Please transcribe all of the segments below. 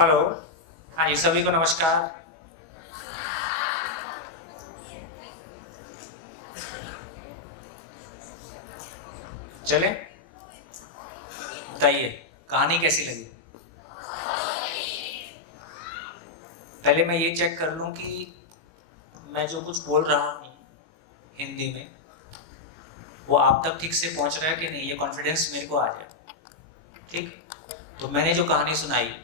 Hello. हाँ जी, सभी को नमस्कार। चले, बताइए कहानी कैसी लगी। पहले मैं ये चेक कर लूं कि मैं जो कुछ बोल रहा हूँ हिंदी में वो आप तक ठीक से पहुंच रहा है कि नहीं, ये कॉन्फिडेंस मेरे को आ जाए। ठीक, तो मैंने जो कहानी सुनाई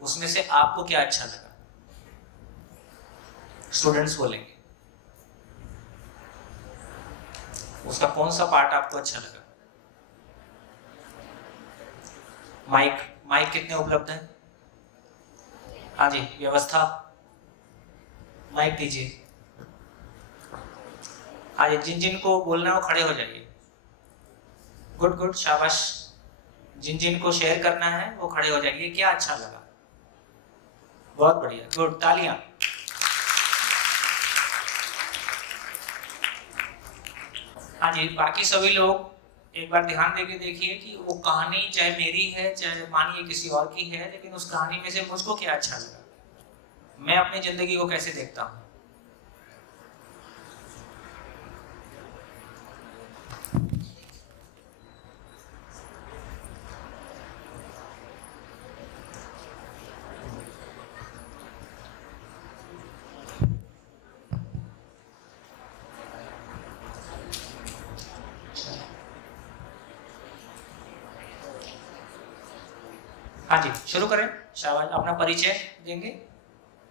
उसमें से आपको क्या अच्छा लगा, स्टूडेंट्स बोलेंगे उसका कौन सा पार्ट आपको अच्छा लगा। माइक माइक कितने उपलब्ध हैं? हाँ जी, व्यवस्था, माइक दीजिए। हाँ जी, जिन जिन को बोलना है वो खड़े हो जाइए। गुड गुड, शाबाश। जिन जिन को शेयर करना है वो खड़े हो जाइए। क्या अच्छा लगा, बहुत बढ़िया, गुड, तालियां। हाँ जी, बाकी सभी लोग एक बार ध्यान देके देखिए कि वो कहानी चाहे मेरी है चाहे मानिए किसी और की है, लेकिन उस कहानी में से मुझको क्या अच्छा लगा, मैं अपनी जिंदगी को कैसे देखता हूँ। हाँ जी, शुरू करें। शाबाश, अपना परिचय देंगे,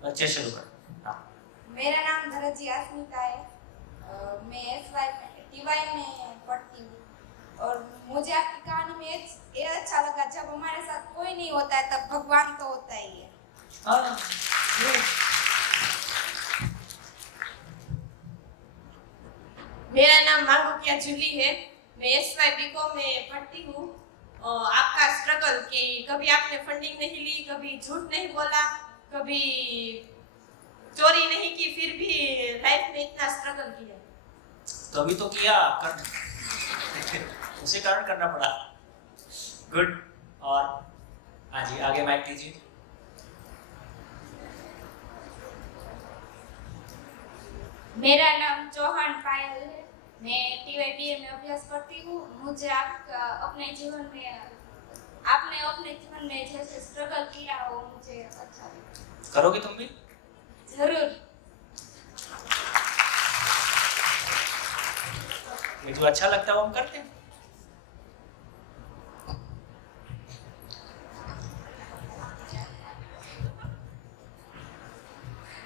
बच्चे शुरू करें। हाँ। मेरा नाम धरजी अस्मिता है। मैं एसवाई में टीवाई में पढ़ती हूँ और मुझे आपकी कहानी में ये अच्छा लगा, जब हमारे साथ कोई नहीं होता है तब भगवान तो होता ही है। हाँ, मेरा नाम मांगोकिया जूली है। मैं एसवाई बीकॉम में पढ़ती हूँ। आपका स्ट्रगल कि कभी आपने फंडिंग नहीं ली, कभी झूठ नहीं बोला, कभी चोरी नहीं की, फिर भी लाइफ में इतना स्ट्रगल किया। तभी तो किया उसी कारण करना पड़ा। गुड। और हाँ जी, आगे माइक दीजिए। मेरा नाम चौहान पायल है। मैं टीवाईबीए में अभ्यास करती हूँ। मुझे आपने अपने जीवन में जैसे स्ट्रगल किया वो मुझे अच्छा लगा। करोगे तुम भी? जरूर। ये जो अच्छा लगता है वो हम करते हैं।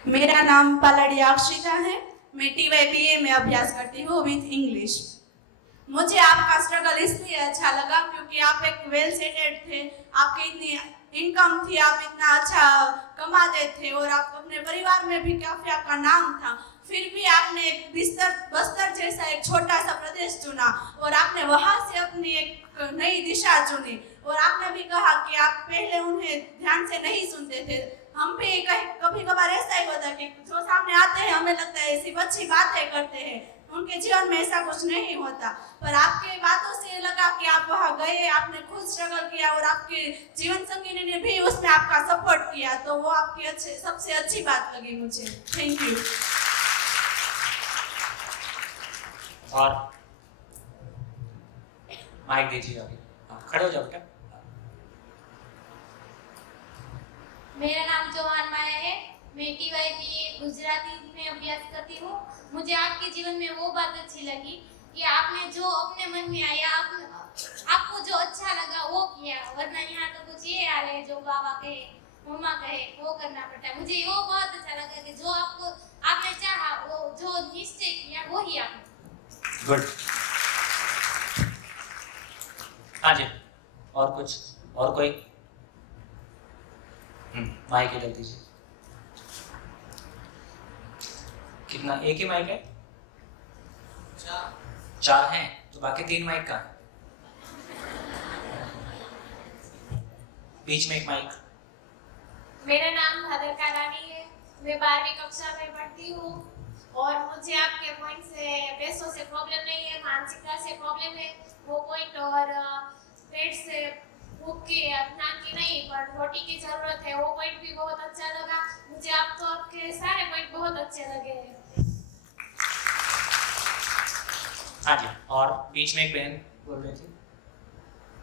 मेरा नाम पलड़िया अक्षिता है। मैं टीवाईबीए में अभ्यास करती हूँ विथ इंग्लिश। मुझे आपका स्ट्रगल इसलिए अच्छा लगा क्योंकि आप एक वेल सेटेड थे, आपकी इतनी इनकम थी, आप इतना अच्छा कमाते थे और आप अपने परिवार में भी काफी आपका नाम था। फिर भी आपने एक बस्तर जैसा एक छोटा सा प्रदेश चुना और आपने वहां से अपनी एक नई दिशा चुनी। और आपने भी कहा कि आप पहले उन्हें ध्यान से नहीं सुनते थे। हम भी कभी कभार ऐसा ही होता है कि जो सामने आते हैं हमें लगता है सिर्फ अच्छी बातें करते हैं, उनके जीवन में ऐसा कुछ नहीं होता। पर आपके बातों से लगा कि आप वहां गए, आपने खुद स्ट्रगल किया और आपके जीवन संगिनी ने भी उसमें आपका सपोर्ट किया, तो वो आपकी सबसे अच्छी बात लगी मुझे। Thank you. और माइक दीजिए आगे। हाँ, खड़े हो जाओ बेटा। मेरा नाम चौहान माया है। मैं टीवाईबीए गुजराती में अभ्यास करती हूँ। मुझे आपके जीवन में वो बात अच्छी लगी कि आपने जो अपने मन में आया, आपको जो अच्छा लगा वो किया, वरना यहाँ तो कुछ ये हाल है जो बाबा कहे मम्मा कहे वो करना पड़ता है। मुझे वो बहुत अच्छा लगा कि जो आपने चाहा, वो जो निश्चय किया वो ही आपने। गुड। हाँ जी, और कुछ, और कोई? माइक इधर दीजिए। कितना, एक ही माइक है? चार हैं, तो बाकी 3 माइक कहाँ है? बीच में एक माइक। मेरा नाम भादरका रानी है। मैं 12वीं कक्षा में पढ़ती हूँ और मुझे आपके पॉइंट से पैसों से प्रॉब्लम नहीं है, मानसिकता से प्रॉब्लम है वो पॉइंट, और पेट से भूख की, स्नान की नहीं पर रोटी की जरूरत है वो पॉइंट बहुत अच्छा लगा। मुझे आपके सारे पॉइंट बहुत अच्छे लगे। हाँ जी, और बीच में एक बहन बोल रही थी,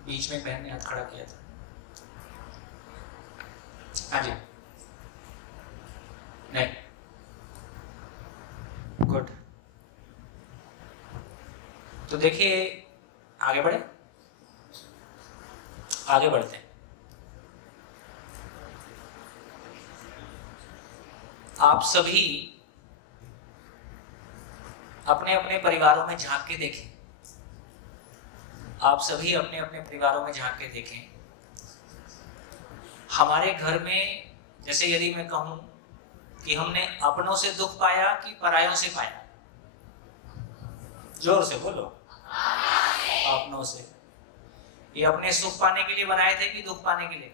बीच में एक बहन ने हाथ खड़ा किया था। हाँ जी, नहीं, गुड। तो देखिए, आगे बढ़े, आगे बढ़ते हैं। आप सभी अपने अपने परिवारों में झांक के देखें, आप सभी अपने अपने परिवारों में झांक के देखें। हमारे घर में, जैसे यदि मैं कहूं कि हमने अपनों से दुख पाया कि परायों से पाया, जोर से बोलो। अपनों से। ये अपने सुख पाने के लिए बनाए थे कि दुख पाने के लिए?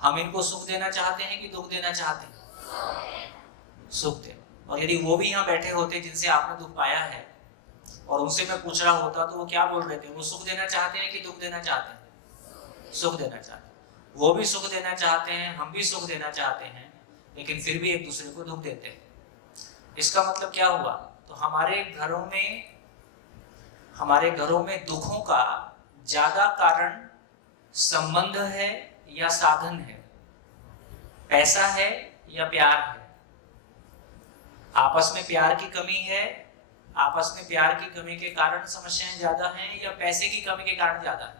हम इनको सुख देना चाहते हैं कि दुख देना चाहते हैं? सुख दे। और यदि वो भी यहाँ बैठे होते जिनसे आपने दुख पाया है और उनसे मैं पूछ रहा होता तो वो क्या बोल रहे थे? वो सुख देना चाहते हैं कि दुख देना चाहते हैं? सुख देना चाहते हैं। वो भी सुख देना चाहते हैं, हम भी सुख देना चाहते हैं, लेकिन फिर भी एक दूसरे को दुख देते हैं। इसका मतलब क्या हुआ? तो हमारे घरों में दुखों का ज्यादा कारण संबंध है या साधन है? पैसा है या प्यार है? आपस में प्यार की कमी है, आपस में प्यार की कमी के कारण समस्याएं ज्यादा हैं या पैसे की कमी के कारण ज्यादा है?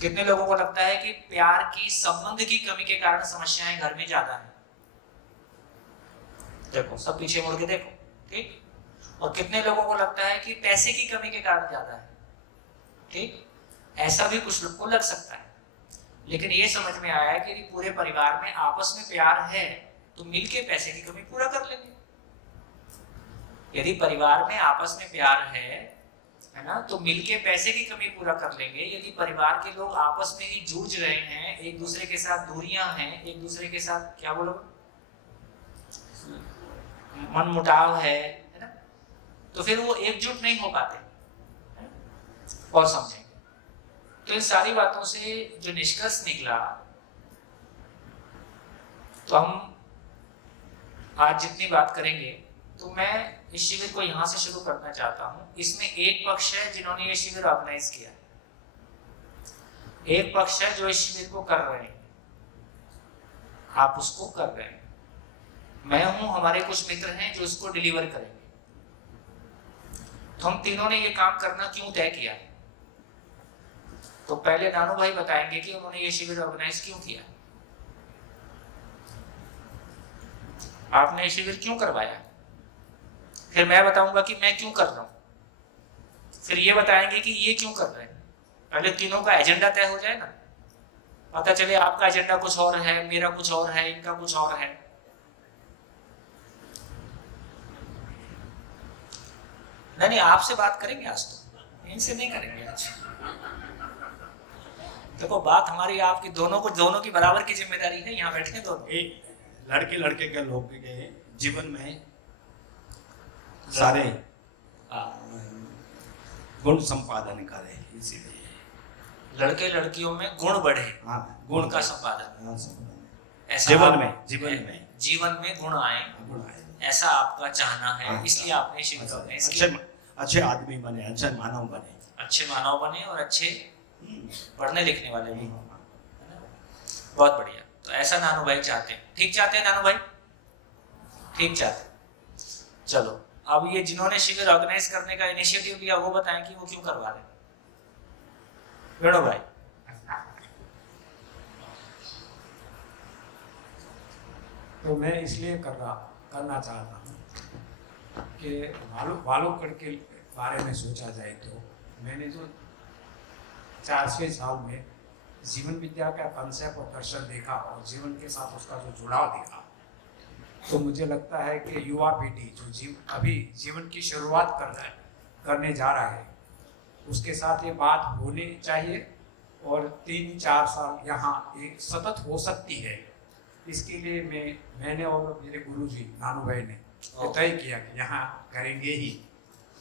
कितने लोगों को लगता है कि प्यार की, संबंध की कमी के कारण समस्याएं घर में ज्यादा है? देखो, सब पीछे मुड़ के देखो, ठीक। और कितने लोगों को लगता है कि पैसे की कमी के कारण ज्यादा है? ठीक, ऐसा भी कुछ लोगों को लग सकता है। लेकिन ये समझ में आया कि पूरे परिवार में आपस में प्यार है तो मिलके पैसे की कमी पूरा कर लेंगे। यदि परिवार में आपस में प्यार है ना, तो मिलके पैसे की कमी पूरा कर लेंगे। यदि परिवार के लोग आपस में ही जूझ रहे हैं, एक दूसरे के साथ दूरियां हैं, एक दूसरे के साथ क्या बोलो, मन मुटाव है ना, तो फिर वो एकजुट नहीं हो पाते और समझेंगे। तो इन सारी बातों से जो निष्कर्ष निकला, तो हम आज जितनी बात करेंगे, तो मैं इस शिविर को यहाँ से शुरू करना चाहता हूँ। इसमें एक पक्ष है जिन्होंने ये शिविर ऑर्गेनाइज किया, एक पक्ष है जो इस शिविर को कर रहे हैं, आप उसको कर रहे हैं, मैं हूँ, हमारे कुछ मित्र हैं जो इसको डिलीवर करेंगे। तो हम तीनों ने ये काम करना क्यों तय किया? तो पहले नानू भाई बताएंगे कि उन्होंने ये शिविर ऑर्गेनाइज क्यों किया, आपने ये शिविर क्यों करवाया। फिर मैं बताऊंगा कि मैं क्यों कर रहा हूं, फिर ये बताएंगे कि ये क्यों कर रहे हैं। पहले तीनों का एजेंडा तय हो जाए ना, पता चले आपका एजेंडा कुछ और है, मेरा कुछ और है, इनका कुछ और है। नहीं, आपसे बात करेंगे आज, तो इनसे नहीं करेंगे आज। देखो, बात हमारी आपकी दोनों की बराबर की जिम्मेदारी है। यहाँ बैठे दोनों, एक लड़के के लोग के जीवन में सारे गुण संपादन करे, इसीलिए लड़के लड़कियों में गुण बढ़े। हाँ, गुण का संपादन, ऐसा जीवन में गुण आए, ऐसा आपका चाहना है। इसलिए आपने शिविर अच्छे आदमी बने, अच्छे मानव बने और अच्छे पढ़ने लिखने वाले भी। बहुत बढ़िया। तो ऐसा नानू भाई चाहते हैं, ठीक चाहते हैं नानू भाई, ठीक चाहते हैं। चलो, अब ये जिन्होंने शिविर ऑर्गेनाइज करने का इनिशिएटिव लिया वो बताएं कि वो क्यों करवा रहे हैं। वेणु भाई, तो मैं इसलिए करना चाहता हूँ कि वालुकड़ के बारे में सोचा जाए तो मैंने जो 400 साल में जीवन विद्या का कंसेप्ट और दर्शन देखा और जीवन के साथ उसका जो जुड़ाव देखा, तो मुझे लगता है कि युवा पीढ़ी जो अभी जीवन की शुरुआत करने जा रहा है, उसके साथ ये बात होनी चाहिए और 3-4 साल यहाँ एक सतत हो सकती है। इसके लिए मैंने और मेरे गुरुजी नानू भाई ने तय किया कि यहाँ करेंगे ही,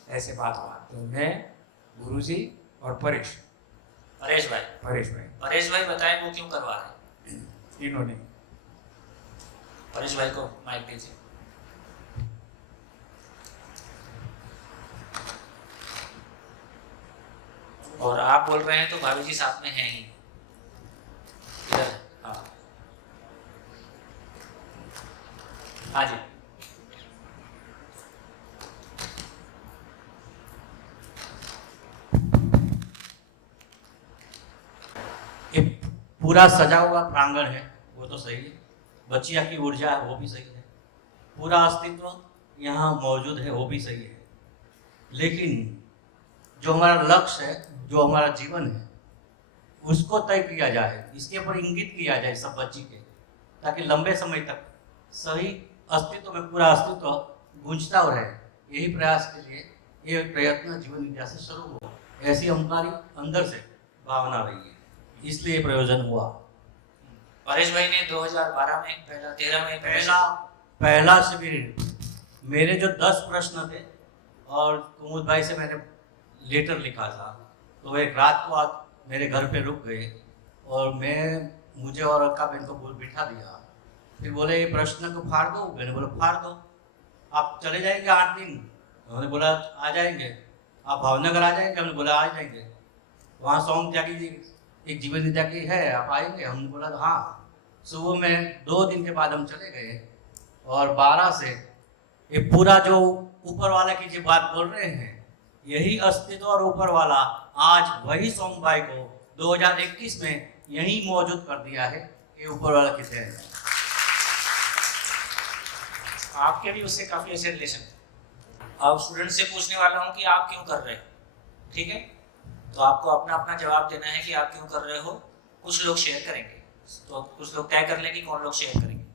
ऐसे बात हुआ। तो मैं, गुरुजी और परेश भाई बताएं वो क्यों करवा रहे हैं। इन्होंने। परेश भाई को माइक दीजिए। और आप बोल रहे हैं तो भाभी जी साथ में हैं ही, इधर है। हाँ हाँ जी। एक पूरा सजा हुआ प्रांगण है, वो तो सही है। बच्चिया की ऊर्जा है, वो भी सही है। पूरा अस्तित्व यहाँ मौजूद है, वो भी सही है। लेकिन जो हमारा लक्ष्य है, जो हमारा जीवन है, उसको तय किया जाए, इसके ऊपर इंगित किया जाए सब बच्ची के, ताकि लंबे समय तक सही अस्तित्व में पूरा अस्तित्व गूंजता रहे। यही प्रयास के लिए ये प्रयत्न जीवन विद्या से शुरू हुआ। ऐसी हमारी अंदर से भावना रही है, इसलिए प्रयोजन हुआ। परेश भाई ने 2012 में पहला 13 में पहला शिविर मेरे जो 10 प्रश्न थे और कुमुद भाई से मैंने लेटर लिखा था, तो एक रात को आज मेरे घर पे रुक गए और मुझे और अक्का बहन को बिठा दिया। फिर बोले ये प्रश्न को फाड़ दो। मैंने बोला फाड़ दो। आप चले जाएंगे 8 दिन? उन्होंने बोला आ जाएंगे। आप भावनगर आ जाएंगे? हमने बोला आ जाएंगे। वहाँ सोम त्यागी जी एक जीवन विद्या की है, आप आएंगे? हमने बोला हाँ। सुबह में 2 दिन के बाद हम चले गए और 12 से ये पूरा जो ऊपर वाला की जो बात बोल रहे हैं, यही अस्तित्व और ऊपर वाला आज वही सोम भाई को 2021 में यही मौजूद कर दिया है कि ऊपर वाला किसे है। आपके भी उससे काफी अच्छे रिलेशन है। अब स्टूडेंट से पूछने वाला हूँ कि आप क्यों कर रहे हो, ठीक है? तो आपको अपना अपना जवाब देना है कि आप क्यों कर रहे हो। कुछ लोग शेयर करेंगे, तो कुछ लोग तय कर लें कि कौन लोग शेयर करेंगे।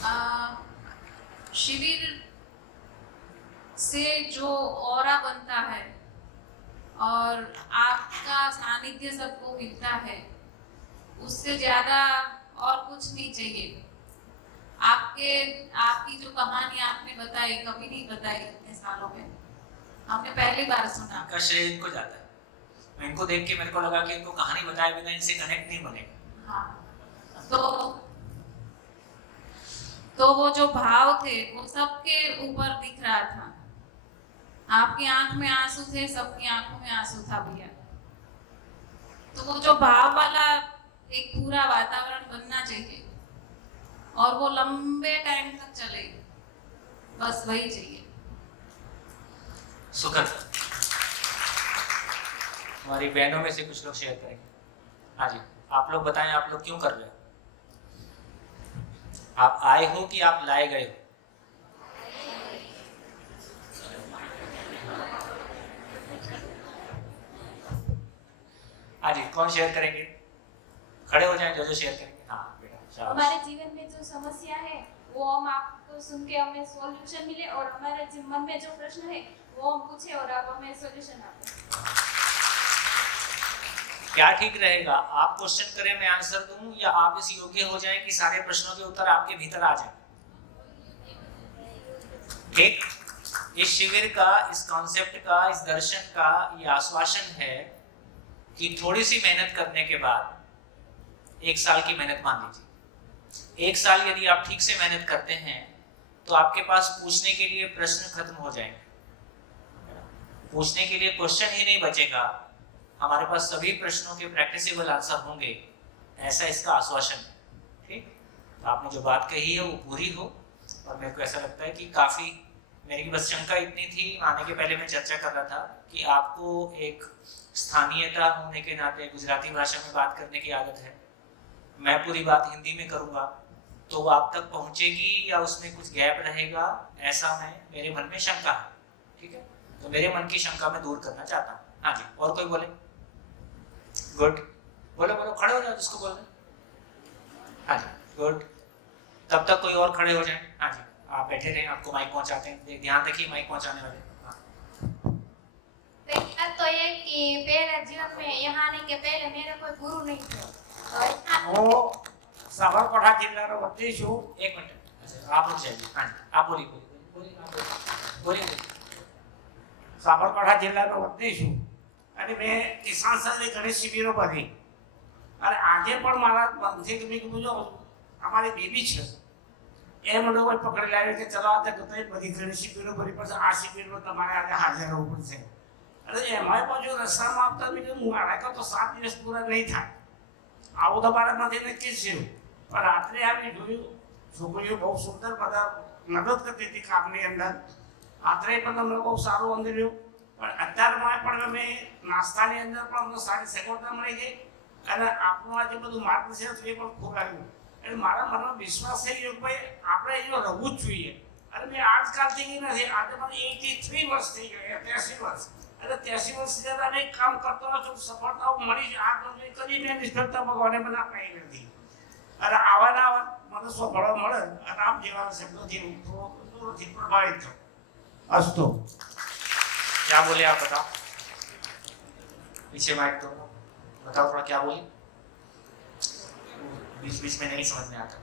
हाँ। शिविर से जो ऑरा बनता है और आपका सानिध्य सबको मिलता है, उससे ज़्यादा और कुछ नहीं चाहिए। आपकी जो कहानी आपने बताई, कभी नहीं बताई इतने सालों में, हमने पहली बार सुना। का श्रेय इनको जाता है। मैं इनको देख के मेरे को लगा कि इनको कहानी बताए बिना इनसे कनेक्ट नहीं बनेगा। हाँ, तो वो जो भाव थे वो सबके ऊपर दिख रहा था। आपकी आंख में आंसू थे, सबकी आंखों में आंसू था भैया। तो वो जो भाव वाला एक पूरा वातावरण बनना चाहिए और वो लंबे टाइम तक चले, बस वही चाहिए। सुखद, हमारी बहनों में से कुछ लोग शेयर करेंगे। हाँ जी, आप लोग बताएं, आप लोग क्यों कर रहे हो? आप आए हो कि आप लाए गए हो? हाँ जी, कौन शेयर करेंगे? खड़े हो जाएं जो शेयर करेंगे। हाँ बेटा, शाबाश। हमारे जीवन में जो समस्या है वो हम आपको सुन के हमें सॉल्यूशन मिले, और हमारे मन में जो प्रश्न है वो हम पूछे और आप हमें सॉल्यूशन आपको। क्या ठीक रहेगा, आप क्वेश्चन करें मैं आंसर दूं, या आप इस योग्य हो जाएं कि सारे प्रश्नों के उत्तर आपके भीतर आ जाएं? ठीक, इस शिविर का, इस कॉन्सेप्ट का, इस दर्शन का ये आश्वासन है कि थोड़ी सी मेहनत करने के बाद 1 साल की मेहनत मान लीजिए। 1 साल यदि आप ठीक से मेहनत करते हैं तो आपके पास पूछने के लिए प्रश्न खत्म हो जाएंगे। पूछने के लिए क्वेश्चन ही नहीं बचेगा, हमारे पास सभी प्रश्नों के प्रैक्टिसेबल आंसर होंगे, ऐसा इसका आश्वासन है। ठीक, तो आपने जो बात कही है वो पूरी हो। और मेरे को ऐसा लगता है कि काफ़ी, मेरी बस शंका इतनी थी, आने के पहले मैं चर्चा कर रहा था कि आपको एक स्थानीयता होने के नाते गुजराती भाषा में बात करने की आदत है। मैं पूरी बात हिंदी में करूँगा तो वो आप तक पहुँचेगी या उसमें कुछ गैप रहेगा, ऐसा मेरे मन में शंका है। ठीक है, तो मेरे मन की शंका मैं दूर करना चाहता हूँ। हाँ जी, और कोई बोले? गुड, बोलो बोलो, खड़े हो जाओ जिसको बोल रहे। हाँ जी, गुड। तब तक कोई और खड़े हो जाए। हाँ जी, आप बैठे रहें, आपको माइक पहुंचाते हैं, ध्यान रखिए माइक पहुंचाने वाले। तो ये कि पहले जीवन में यहाँ आने के पहले मेरा कोई गुरु नहीं था। वो साबरकांठा जिल्लाનો વતની છું। 1 मिनट, आप रुक जाइए। हाँ जी, आप बोलिए। સાબરકાંઠા જિલ્લાનો વતની છું અને મેં કિસાન સંઘની ઘણી શિબિરો ભરી અને આજે પણ મારા મનથી કે મેં કીધું જો અમારી બેબી છે એ મને કોઈ પકડી લાવ્યો કે ચલો આજે ગઈ બધી ઘણી શિબિરો ભરી પડશે, આ શિબિરમાં તમારે આજે હાજર રહેવું પડશે. અને એમાંય પાછું રસ્તામાં આપતા મેં કીધું મારા તો 7 દિવસ પૂરા નહીં થાય, આવું તો મારામાંથી નક્કી છે. પણ રાત્રે આવી જોયું છોકરીઓ બહુ સુંદર બધા મદદ કરતી હતી કામની અંદર. રાત્રે પણ અમને બહુ સારું અંદર્યું. પણ અત્યારમાં પણ અમે નાસ્તાની અંદર પણ અમને સારી સગવડતા મળી ગઈ અને આપણું આ જે બધું માર્ગદર્શન હતું એ પણ ખૂબ આવ્યું. એટલે મારા મનમાં વિશ્વાસ થઈ ગયો કે ભાઈ આપણે અહીંયા રહેવું જ જોઈએ. અને મેં આજકાલથી ગઈ નથી, આજે મને 83 વર્ષ થઈ ગયા, 83 વર્ષ. એટલે 83 વર્ષ જ્યારે અનેક કામ કરતો રહ્યો છું, સફળતાઓ મળી છે. આ કંપની કદી મેં નિષ્ફળતા ભગવાને મને અપાઈ નથી. અને આવાના મને સ્વભાવ મળે અને આપ જેવા શબ્દોથી દૂરથી પ્રભાવિત થયો. અસ્તુ. क्या बोले आप बताओ, पीछे माइक तो बताओ थोड़ा क्या बोली, बीच बीच में नहीं समझ में आता.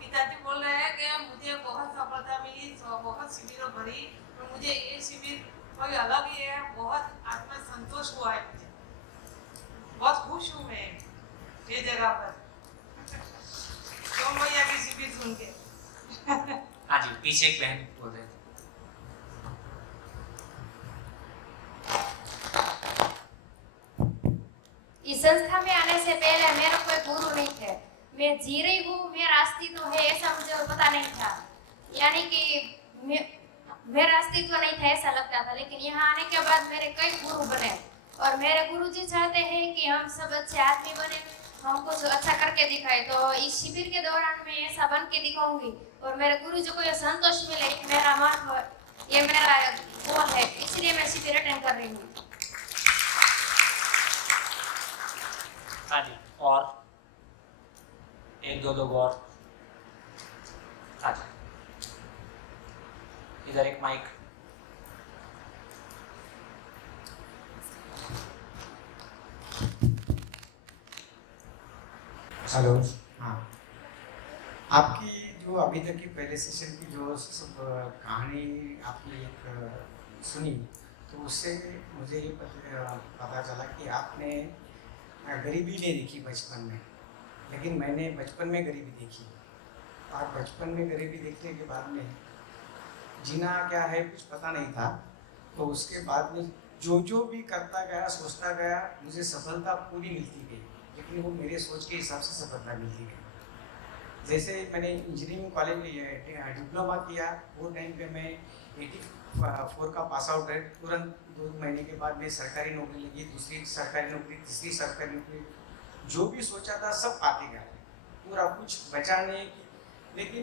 पिताजी बोल रहे हैं कि मुझे बहुत सफलता मिली, बहुत शिविरों भरी, तो मुझे ये शिविर कोई अलग ही है, बहुत आत्म संतोष हुआ है मुझे, बहुत खुश हूँ मैं ये जगह पर तो भैया की शिविर सुन के. हाँ जी, पीछे एक बहन बोल रहे थे. इस संस्था में आने से पहले मेरा कोई गुरु नहीं थे. मैं जी रही हूँ, मेरा अस्तित्व है ऐसा मुझे पता नहीं था. यानी कि मेरा अस्तित्व नहीं था ऐसा लगता था. लेकिन यहाँ आने के बाद मेरे कई गुरु बने और मेरे गुरुजी चाहते हैं कि हम सब अच्छे आदमी बने, हम कुछ अच्छा करके दिखाए. तो इस शिविर के दौरान मैं ऐसा बन के दिखाऊंगी और मेरे गुरुजी को ये संतोष मिले कि मेरा मन, ये मेरा गोल है, इसलिए मैं शिविर अटेंड कर रही हूँ. हाँ जी, और एक दो लोग और. हाँ जी, इधर एक माइक. हेलो. हाँ, आपकी जो अभी तक की पहले सेशन की जो सब कहानी आपने एक सुनी, तो उससे मुझे ये पता चला कि आपने गरीबी नहीं देखी बचपन में, लेकिन मैंने बचपन में गरीबी देखी. और बचपन में गरीबी देखने के बाद में जीना क्या है कुछ पता नहीं था. तो उसके बाद में जो भी करता गया, सोचता गया, मुझे सफलता पूरी मिलती गई, लेकिन वो मेरे सोच के हिसाब से सफलता मिलती गई. जैसे मैंने इंजीनियरिंग कॉलेज में डिप्लोमा किया, वो टाइम पे मैं 84 का पास आउट है. तुरंत 2 महीने के बाद में सरकारी नौकरी लगी, दूसरी सरकारी नौकरी, तीसरी सरकारी नौकरी. जो भी सोचा था सब पाते गया, पूरा कुछ बचा नहीं. लेकिन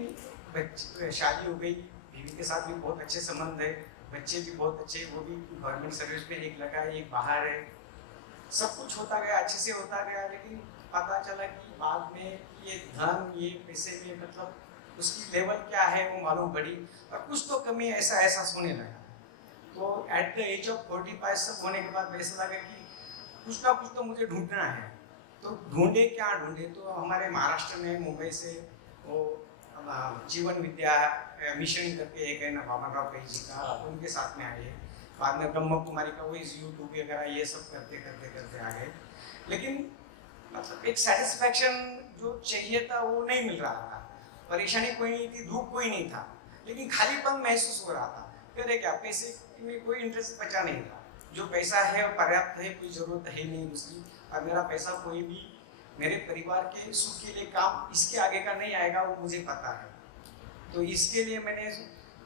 शादी हो गई, बीवी के साथ भी बहुत अच्छे संबंध है, बच्चे भी बहुत अच्छे, वो भी गवर्नमेंट सर्विस में, एक लगा है एक बाहर है. सब कुछ होता गया, अच्छे से होता गया. लेकिन पता चला कि बाद में ये धन, ये पैसे में मतलब उसकी लेवल क्या है वो मालूम पड़ी और कुछ तो कमी ऐसा एहसास होने लगा. तो एट द एज ऑफ 45 सब होने के बाद ऐसा लगा कि कुछ ना कुछ तो मुझे ढूंढना है. तो ढूंढे क्या ढूंढे, तो हमारे महाराष्ट्र में मुंबई से वो जीवन विद्या मिशन करके एक है ना, बाबा पै जी का, उनके साथ में आए. बाद में ब्रह्म कुमारी का वही यूट्यूब वगैरह ये सब करते करते करते आ गए. लेकिन मतलब एक सेटिस्फैक्शन जो चाहिए था वो नहीं मिल रहा था. परेशानी कोई नहीं थी, दुख कोई नहीं था, लेकिन खालीपन महसूस हो रहा था. करे क्या, पैसे में कोई इंटरेस्ट बचा नहीं था. जो पैसा है वो पर्याप्त है, कोई ज़रूरत है नहीं दूसरी. और मेरा पैसा कोई भी मेरे परिवार के सुख के लिए काम इसके आगे का नहीं आएगा, वो मुझे पता है. तो इसके लिए मैंने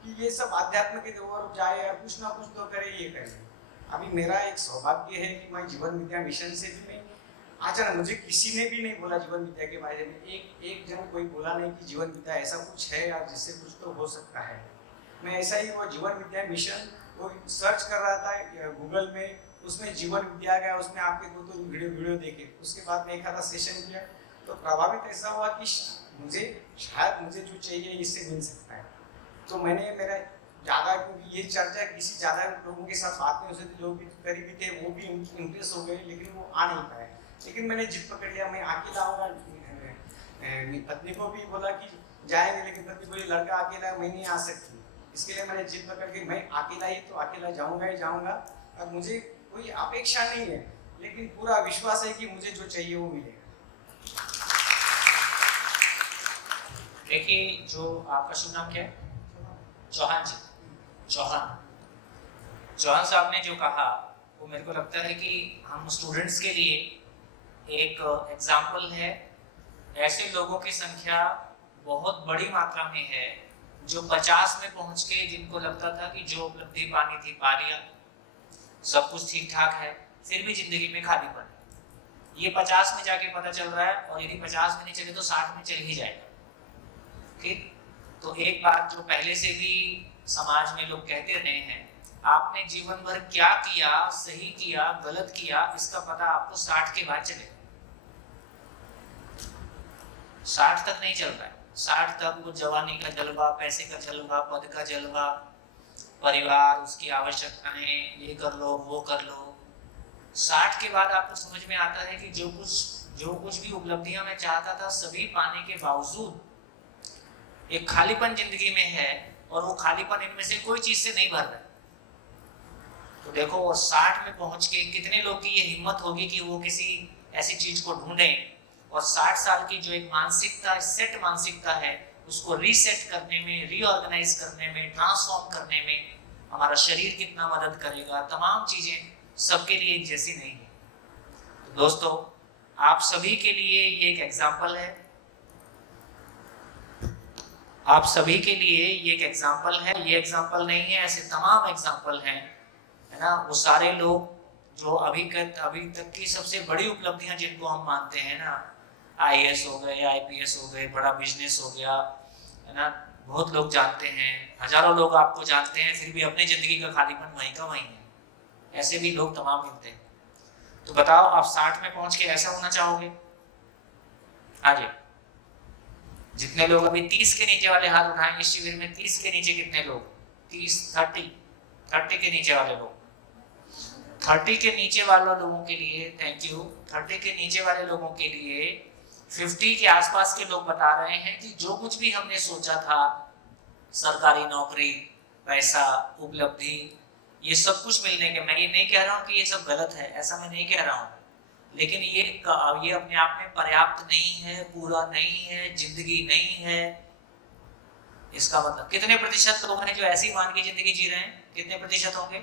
कि ये सब आध्यात्म के ओर जाए या कुछ ना कुछ तो करे, ये करे. अभी मेरा एक सौभाग्य है कि मैं जीवन विद्या मिशन से भी मैं अचानक, मुझे किसी ने भी नहीं बोला जीवन विद्या के बारे में, एक जन कोई बोला नहीं कि जीवन विद्या ऐसा कुछ है या जिससे कुछ तो हो सकता है. मैं ऐसा ही वो जीवन विद्या मिशन वो सर्च कर रहा था गूगल में, उसमें जीवन विद्या गया, उसमें आपके 2 वीडियो देखे. उसके बाद में एक आधा सेशन किया तो प्रभावित ऐसा हुआ कि शायद मुझे जो चाहिए इससे मिल सकता है. तो मैंने मेरा ज़्यादा, क्योंकि ये चर्चा किसी ज़्यादा लोगों के साथ बात नहीं हो सकती, लोग भी करीबी थे वो भी इंप्रेस हो गए, लेकिन वो आ नहीं पाए. लेकिन मैंने जिद पकड़ लिया, मैं अकेला आऊँगा. पत्नी को भी बोला कि जाएंगे, लेकिन पत्नी बोली लड़का अकेला मैं नहीं आ सकती. इसके लिए मैंने जिद पकड़ के मैं अकेला ही तो अकेला जाऊँगा ही जाऊँगा. और मुझे कोई अपेक्षा नहीं है, लेकिन पूरा विश्वास है कि मुझे जो चाहिए वो मिलेगा. देखिए, जो आपका शुभ नाम क्या है? चौहान जी। चौहान साहब ने जो कहा वो मेरे को लगता है कि हम स्टूडेंट्स के लिए एक एग्जाम्पल है। ऐसे लोगों की संख्या बहुत बड़ी मात्रा में है जो 50 में पहुंच के जिनको लगता था कि जो उपलब्धि पानी थी पा लिया, सब कुछ ठीक ठाक है, फिर भी जिंदगी में खालीपन है। ये 50 में जाके पता चल रहा है, और यदि 50 में नहीं चले तो 60 में चल ही जाएगा। ठीक, तो एक बात जो पहले से भी समाज में लोग कहते रहे हैं, आपने जीवन भर क्या किया, सही किया गलत किया, इसका पता आपको 60 के बाद चलेगा। 60 तक नहीं चल रहा है। 60 तक वो जवानी का जलवा, पैसे का जलवा, पद का जलवा, परिवार, उसकी आवश्यकताएं, ये कर लो वो कर लो। 60 के बाद आपको समझ में आता है कि जो कुछ भी उपलब्धियां मैं चाहता था सभी पाने के बावजूद एक खालीपन जिंदगी में है, और वो खालीपन इनमें से कोई चीज से नहीं भर रहा है। तो देखो, 60 में पहुंच के कितने लोग की ये हिम्मत होगी कि वो किसी ऐसी चीज को ढूंढें, और 60 साल की जो एक मानसिकता, सेट मानसिकता है, उसको रीसेट करने में, रीऑर्गेनाइज करने में, ट्रांसफॉर्म करने में हमारा शरीर कितना मदद करेगा। तमाम चीजें सबके लिए एक जैसी नहीं है। तो दोस्तों, आप सभी के लिए ये एक एग्जाम्पल है, आप सभी के लिए ये एक एग्जाम्पल है। ये एग्जाम्पल नहीं है, ऐसे तमाम एग्जाम्पल हैं, है ना। वो सारे लोग जो अभी तक की सबसे बड़ी उपलब्धियां जिनको हम मानते हैं ना, IAS हो गए, IPS हो गए, बड़ा बिजनेस हो गया, है ना, बहुत लोग जानते हैं, हजारों लोग आपको जानते हैं, फिर भी अपनी जिंदगी का खालीपन वहीं का वहीं है। ऐसे भी लोग तमाम मिलते हैं। तो बताओ, आप 60 में पहुंच के ऐसा होना चाहोगे? आगे जितने लोग अभी 30 के नीचे वाले हाथ उठाएं इस शिविर में, 30 के नीचे कितने लोग? 30 के नीचे वाले लोग, 30 के नीचे वाले लोगों के लिए थैंक यू। 30 के नीचे वाले लोगों के लिए 50 के आसपास के लोग बता रहे हैं कि जो कुछ भी हमने सोचा था, सरकारी नौकरी, पैसा, उपलब्धि, ये सब कुछ मिलने के, मैं ये नहीं कह रहा हूँ कि ये सब गलत है, ऐसा मैं नहीं कह रहा हूँ, लेकिन ये अपने आप में पर्याप्त नहीं है, पूरा नहीं है, जिंदगी नहीं है। इसका मतलब कितने प्रतिशत लोग हैं जो ऐसी मान की जिंदगी जी रहे हैं? कितने प्रतिशत होंगे?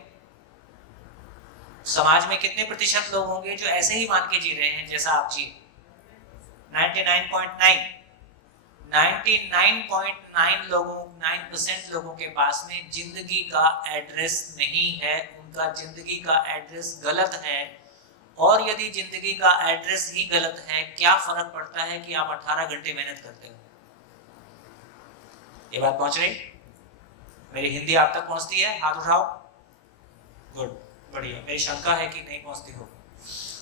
समाज में कितने प्रतिशत लोग होंगे जो ऐसे ही मान के जी रहे हैं जैसा आप जी? 99.9 लोगों, 9% लोगों के पास में जिंदगी का एड्रेस नहीं है। उनका जिंदगी का एड्रेस गलत है। और यदि जिंदगी का एड्रेस ही गलत है, क्या फर्क पड़ता है कि आप 18 घंटे मेहनत करते हो? ये बात पहुंच रही? मेरी हिंदी आप तक पहुंचती है? हाथ उठाओ। गुड, बढ़िया। मेरी शंका है कि नहीं पहुंचती हो,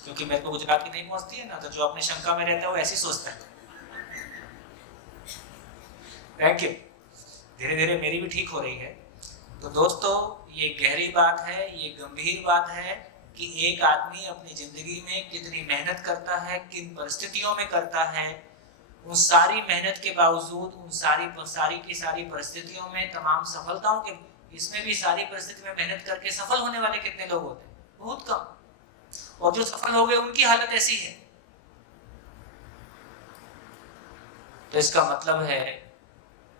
क्योंकि मेरे को गुजराती नहीं पहुंचती है ना, तो जो अपने शंका में रहता है वो ऐसी सोचता है। Thank you. धीरे धीरे मेरी भी ठीक हो रही है। तो दोस्तों, ये गहरी बात है, ये गंभीर बात है कि एक आदमी अपनी जिंदगी में कितनी मेहनत करता है, किन परिस्थितियों में करता है। उन सारी मेहनत के बावजूद, उन सारी की सारी परिस्थितियों में, तमाम सफलताओं के इसमें भी सारी परिस्थिति में मेहनत करके सफल होने वाले कितने लोग होते हैं? बहुत कम। और जो सफल हो गए उनकी हालत ऐसी है। तो इसका मतलब है,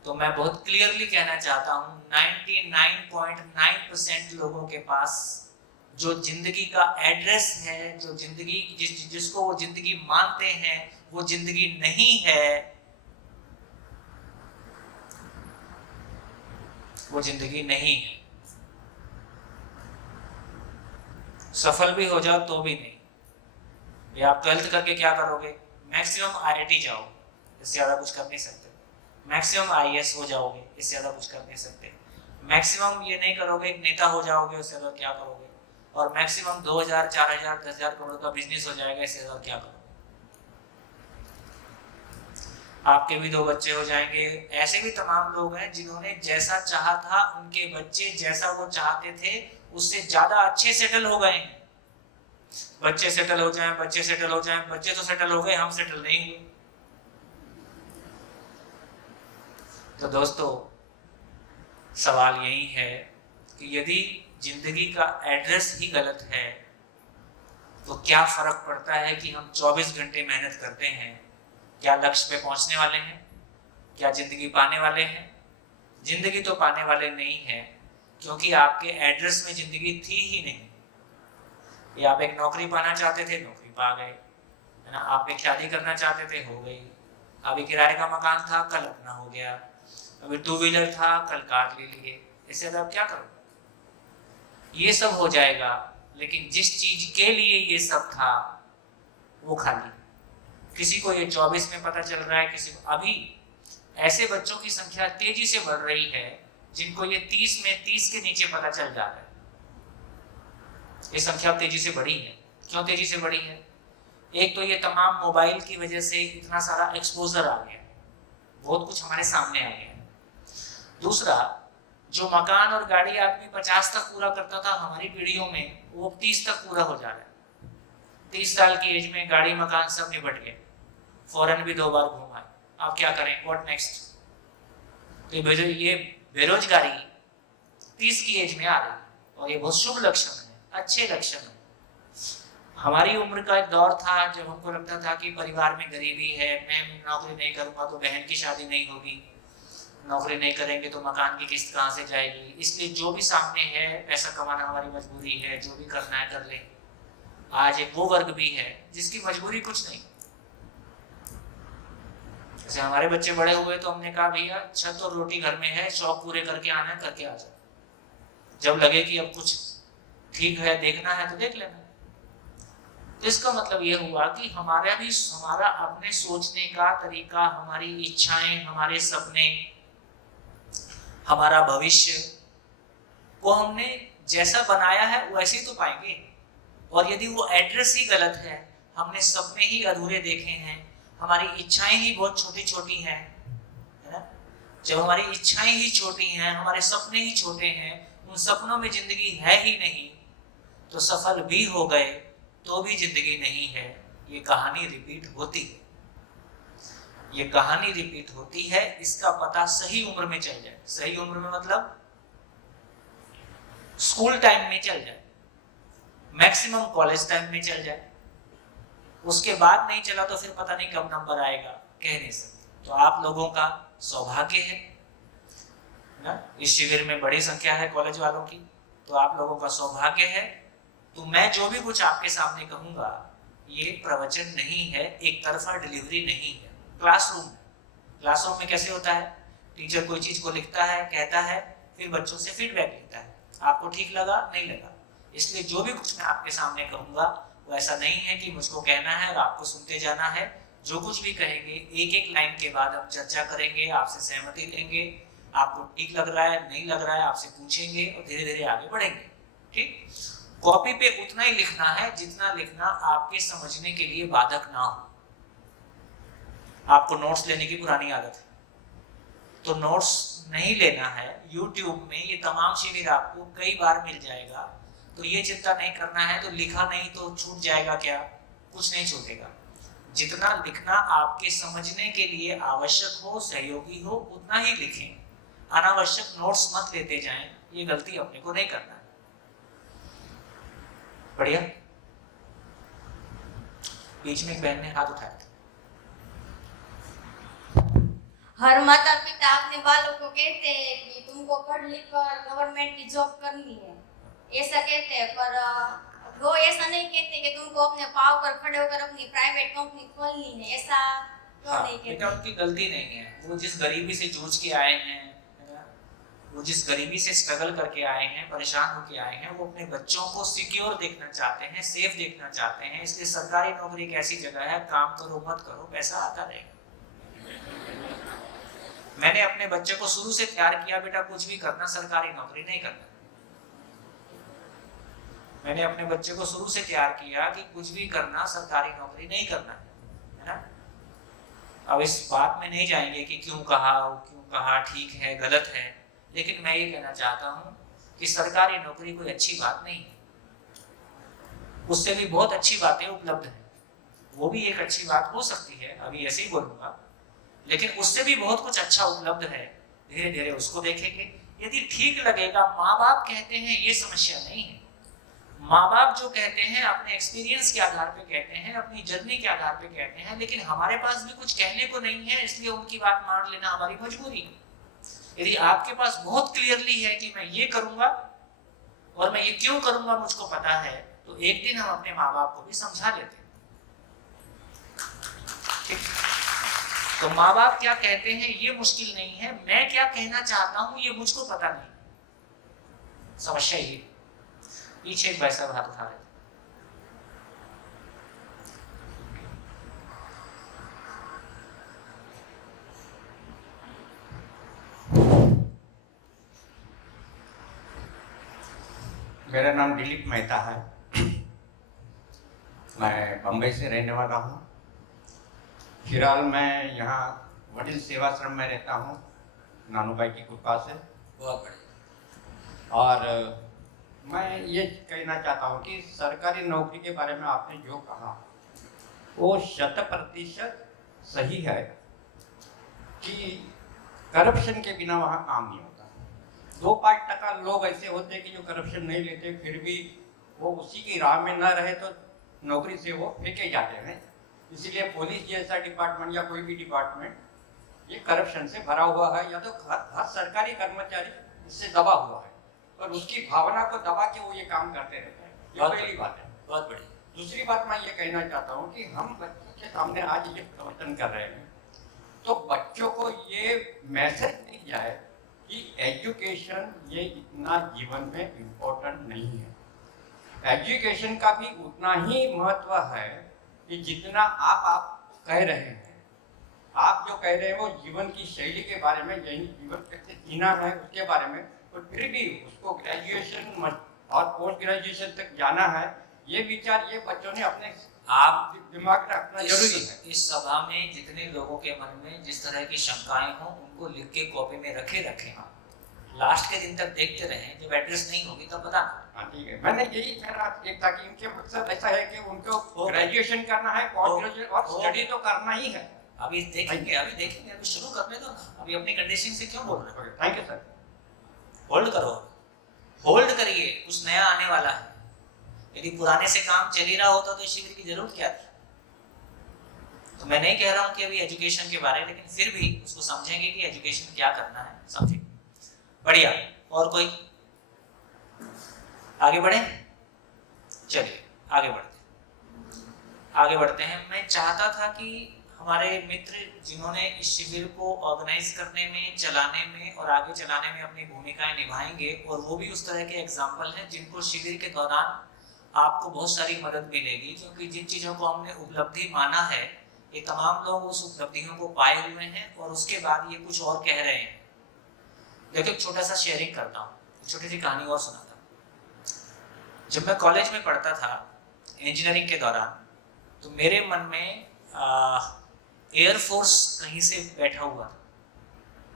तो मैं बहुत क्लियरली कहना चाहता हूं, 99.9% लोगों के पास जो जिंदगी का एड्रेस है, जो जिंदगी जिसको वो जिंदगी मानते हैं, वो जिंदगी नहीं है। वो जिंदगी नहीं है। सफल भी हो जाओ तो भी नहीं। या आप 12th करके क्या करोगे? मैक्सिमम IIT जाओ, इससे ज्यादा कुछ कर नहीं सकते। मैक्सिमम IAS हो जाओगे, इससे ज्यादा कुछ कर नहीं सकते। मैक्सिमम ये नहीं करोगे, नेता हो जाओगे, उससे ज्यादा क्या करोगे? और मैक्सिमम 2000, 4000, 10,000 करोड़ का बिजनेस हो जाएगा, इससे ज्यादा क्या करोगे? आपके भी 2 बच्चे हो जाएंगे। ऐसे भी तमाम लोग हैं जिन्होंने जैसा चाहा था, उनके बच्चे जैसा वो चाहते थे उससे ज्यादा अच्छे सेटल हो गए हैं। बच्चे सेटल हो जाएं, बच्चे सेटल हो जाएं, बच्चे तो सेटल हो गए, हम सेटल नहीं हुए। तो दोस्तों, सवाल यही है कि यदि जिंदगी का एड्रेस ही गलत है तो क्या फर्क पड़ता है कि हम 24 घंटे मेहनत करते हैं? क्या लक्ष्य पे पहुंचने वाले हैं? क्या जिंदगी पाने वाले हैं? जिंदगी तो पाने वाले नहीं है, क्योंकि आपके एड्रेस में जिंदगी थी ही नहीं। या आप एक नौकरी पाना चाहते थे, नौकरी पा गए, है ना। आप एक शादी करना चाहते थे, हो गई। अभी किराए का मकान था, कल अपना हो गया। अभी 2 व्हीलर था, कल कार ले लिए। इससे अब क्या करो? ये सब हो जाएगा, लेकिन जिस चीज के लिए ये सब था वो खाली। किसी को ये 24 में पता चल रहा है, किसी को अभी ऐसे बच्चों की संख्या तेजी से बढ़ रही है जिनको ये 30 में 30 के नीचे पता चल जा रहा है। ये संख्या तेजी से बढ़ी है। क्यों तेजी से बढ़ी है? एक तो ये तमाम मोबाइल की वजह से इतना सारा एक्सपोजर आ गया, बहुत कुछ हमारे सामने आ गया। दूसरा, जो मकान और गाड़ी आदमी 50 तक पूरा करता था हमारी पीढ़ियों में, वो 30 तक पूरा हो जा रहा है। 30 साल की एज में गाड़ी मकान सब निपट गए। फॉरेन भी 2 बार घूमा। अब क्या करें? What next? तो ये बेरोजगारी 30 की एज में आ रही है, और ये बहुत शुभ लक्षण है, अच्छे लक्षण है। हमारी उम्र का एक दौर था जब हमको लगता था कि परिवार में गरीबी है, मैं नौकरी नहीं करूंगा तो बहन की शादी नहीं होगी, नौकरी नहीं करेंगे तो मकान की किस्त कहाँ से जाएगी, इसलिए जो भी सामने है पैसा कमाना हमारी मजबूरी है, जो भी करना है कर ले। आज एक वो वर्ग भी है जिसकी मजबूरी कुछ नहीं। जैसे हमारे बच्चे बड़े हुए तो हमने कहा भैया छत और रोटी घर में है, शौक पूरे करके आना है, करके आ जाओ। जब लगे कि अब कुछ ठीक है, देखना है तो देख लेना। तो इसका मतलब ये हुआ कि हमारा अपने सोचने का तरीका, हमारी इच्छाएं, हमारे सपने, हमारा भविष्य को हमने जैसा बनाया है वैसे ही तो पाएंगे। और यदि वो एड्रेस ही गलत है, हमने सपने ही अधूरे देखे हैं, हमारी इच्छाएं ही बहुत छोटी छोटी हैं, है ना। जब हमारी इच्छाएं ही छोटी हैं, हमारे सपने ही छोटे हैं, उन सपनों में जिंदगी है ही नहीं, तो सफल भी हो गए तो भी जिंदगी नहीं है। ये कहानी रिपीट होती है, ये कहानी रिपीट होती है। इसका पता सही उम्र में चल जाए। सही उम्र में मतलब स्कूल टाइम में चल जाए, मैक्सिमम कॉलेज टाइम में चल जाए। उसके बाद नहीं चला तो फिर पता नहीं कब नंबर आएगा, कह नहीं सकते। तो आप लोगों का सौभाग्य है ना, इस शिविर में बड़ी संख्या है कॉलेज वालों की, तो आप लोगों का सौभाग्य है। तो मैं जो भी कुछ आपके सामने कहूंगा ये प्रवचन नहीं है, एक तरफा डिलीवरी नहीं है। क्लासरूम में कैसे होता है? टीचर कोई चीज को लिखता है, कहता है, फिर बच्चों से फीडबैक लेता है, आपको ठीक लगा नहीं लगा। इसलिए जो भी कुछ मैं आपके सामने कहूंगा वो ऐसा नहीं है कि मुझको कहना है और आपको सुनते जाना है। जो कुछ भी कहेंगे एक एक लाइन के बाद हम चर्चा करेंगे, आपसे सहमति लेंगे, आपको ठीक लग रहा है नहीं लग रहा है आपसे पूछेंगे और धीरे धीरे आगे बढ़ेंगे। ठीक, कॉपी पे उतना ही लिखना है जितना लिखना आपके समझने के लिए बाधक ना हो। आपको नोट्स लेने की पुरानी आदत है, तो नोट्स नहीं लेना है। YouTube में ये तमाम शिविर आपको कई बार मिल जाएगा, तो ये चिंता नहीं करना है। तो लिखा नहीं तो छूट जाएगा क्या? कुछ नहीं छूटेगा। जितना लिखना आपके समझने के लिए आवश्यक हो, सहयोगी हो, उतना ही लिखें। अनावश्यक नोट्स मत लेते जाएं, ये गलती अपने को नहीं करना है। बढ़िया। बीच में एक बहन ने हाथ उठाया। हर माता पिता अपने बालों को कहते हैं कि तुमको पढ़ लिख कर गवर्नमेंट की जॉब करनी है, ऐसा कहते हैं। पर वो ऐसा नहीं कहते कि तुमको अपने पाँव पर खड़े होकर अपनी प्राइवेट कंपनी खोलनी है। ऐसा क्यों नहीं कहते? बेटा उनकी गलती नहीं है। वो जिस गरीबी से जूझ के आए हैं, वो जिस गरीबी से स्ट्रगल करके आए हैं, परेशान होके आए हैं, वो अपने बच्चों को सिक्योर देखना चाहते हैं, सेफ देखना चाहते हैं। इसलिए सरकारी नौकरी एक ऐसी जगह है, काम करो मत करो पैसा आता रहेगा। मैंने अपने बच्चे को शुरू से तैयार किया, बेटा कुछ भी करना, सरकारी नौकरी नहीं करना। मैंने अपने बच्चे को शुरू से तैयार किया कि कुछ भी करना, सरकारी नौकरी नहीं करना है ना। अब इस बात में नहीं जाएंगे कि क्यों कहा, ठीक है गलत है, लेकिन मैं ये कहना चाहता हूं कि सरकारी नौकरी कोई अच्छी बात नहीं है। उससे भी बहुत अच्छी बातें उपलब्ध हैं, वो भी एक अच्छी बात हो सकती है, अभी ऐसे ही बोलूंगा, लेकिन उससे भी बहुत कुछ अच्छा उपलब्ध है। धीरे धीरे उसको देखेंगे। यदि ठीक लगेगा, माँ बाप कहते हैं, ये समस्या नहीं है। माँ बाप जो कहते हैं अपने एक्सपीरियंस के आधार पे कहते हैं, अपनी जर्नी के आधार पे कहते हैं, लेकिन हमारे पास भी कुछ कहने को नहीं है, इसलिए उनकी बात मान लेना हमारी मजबूरी है। यदि आपके पास बहुत क्लियरली है कि मैं ये करूंगा और मैं ये क्यों करूंगा मुझको पता है, तो एक दिन हम अपने माँ बाप को भी समझा लेते हैं। ठीक? तो माँ बाप क्या कहते हैं ये मुश्किल नहीं है, मैं क्या कहना चाहता हूं ये मुझको पता नहीं। समस्या ये पीछे एक भाई साहब हाथ उठा रहे थे। मेरा नाम दिलीप मेहता है। मैं बम्बई से रहने वाला हूँ। फिलहाल मैं यहाँ वडील सेवाश्रम में रहता हूँ, नानू भाई की कृपा से। बहुत बढ़िया। और मैं ये कहना चाहता हूँ कि सरकारी नौकरी के बारे में आपने जो कहा वो 100% सही है कि करप्शन के बिना वहाँ काम नहीं होता। 2-5% लोग ऐसे होते हैं कि जो करप्शन नहीं लेते, फिर भी वो उसी की राह में न रहे तो नौकरी से वो फेंके जाते हैं। इसीलिए पुलिस जैसा डिपार्टमेंट या कोई भी डिपार्टमेंट ये करप्शन से भरा हुआ है, या तो हर सरकारी कर्मचारी इससे दबा हुआ है और उसकी भावना को दबा के वो ये काम करते रहते हैं। ये पहली बात है। बहुत बढ़िया। दूसरी बात मैं ये कहना चाहता हूँ कि हम बच्चों के सामने आज ये प्रवर्तन कर रहे हैं, तो बच्चों को ये मैसेज दी जाए कि एजुकेशन ये इतना जीवन में इम्पोर्टेंट नहीं है। एजुकेशन का भी उतना ही महत्व है कि जितना आप कह रहे हैं। आप जो कह रहे हैं वो जीवन की शैली के बारे में, यही जीवन कैसे जीना है उसके बारे में, तो फिर भी उसको ग्रेजुएशन और पोस्ट ग्रेजुएशन तक जाना है, ये विचार ये बच्चों ने अपने आप दिमाग में रखना जरूरी है। इस सभा में जितने लोगों के मन में जिस तरह की शंकाएं हों उनको लिख के कॉपी में रखें। लास्ट के दिन तक देखते रहें, जब एड्रेस नहीं होगी तब बता। हाँ ठीक है, मैंने यही कहा ताकि इनके मकसद ऐसा है कि उनको ग्रेजुएशन करना है, पोस्ट ग्रेजुएशन और स्टडी तो करना ही है। अभी देखेंगे, अभी शुरू करने दो। अभी अपनी कंडीशन से क्यों बोल रहे हो? Thank you sir. होल्ड करो, होल्ड करिए, कुछ नया आने वाला है। यदि पुराने से काम चल ही रहा होता तो शिविर की जरूरत क्या थी? तो मैं नहीं कह रहा हूँ कि अभी एजुकेशन के बारे में, लेकिन फिर भी उसको समझेंगे कि एजुकेशन क्या करना है, समझेंगे। बढ़िया। और कोई आगे बढ़े? चलिए आगे बढ़ते हैं। मैं चाहता था कि हमारे मित्र जिन्होंने इस शिविर को ऑर्गेनाइज करने में, चलाने में और आगे चलाने में अपनी भूमिकाएं निभाएंगे, और वो भी उस तरह के एग्जाम्पल हैं जिनको शिविर के दौरान आपको बहुत सारी मदद मिलेगी, क्योंकि जिन चीज़ों को हमने उपलब्धि माना है ये तमाम लोग उस उपलब्धियों को पाए हुए हैं और उसके बाद ये कुछ और कह रहे हैं। देखो एक छोटा सा शेयरिंग करता हूँ, छोटी सी कहानी और सुनाता हूँ। जब मैं कॉलेज में पढ़ता था इंजीनियरिंग के दौरान, तो मेरे मन में एयरफोर्स कहीं से बैठा हुआ था,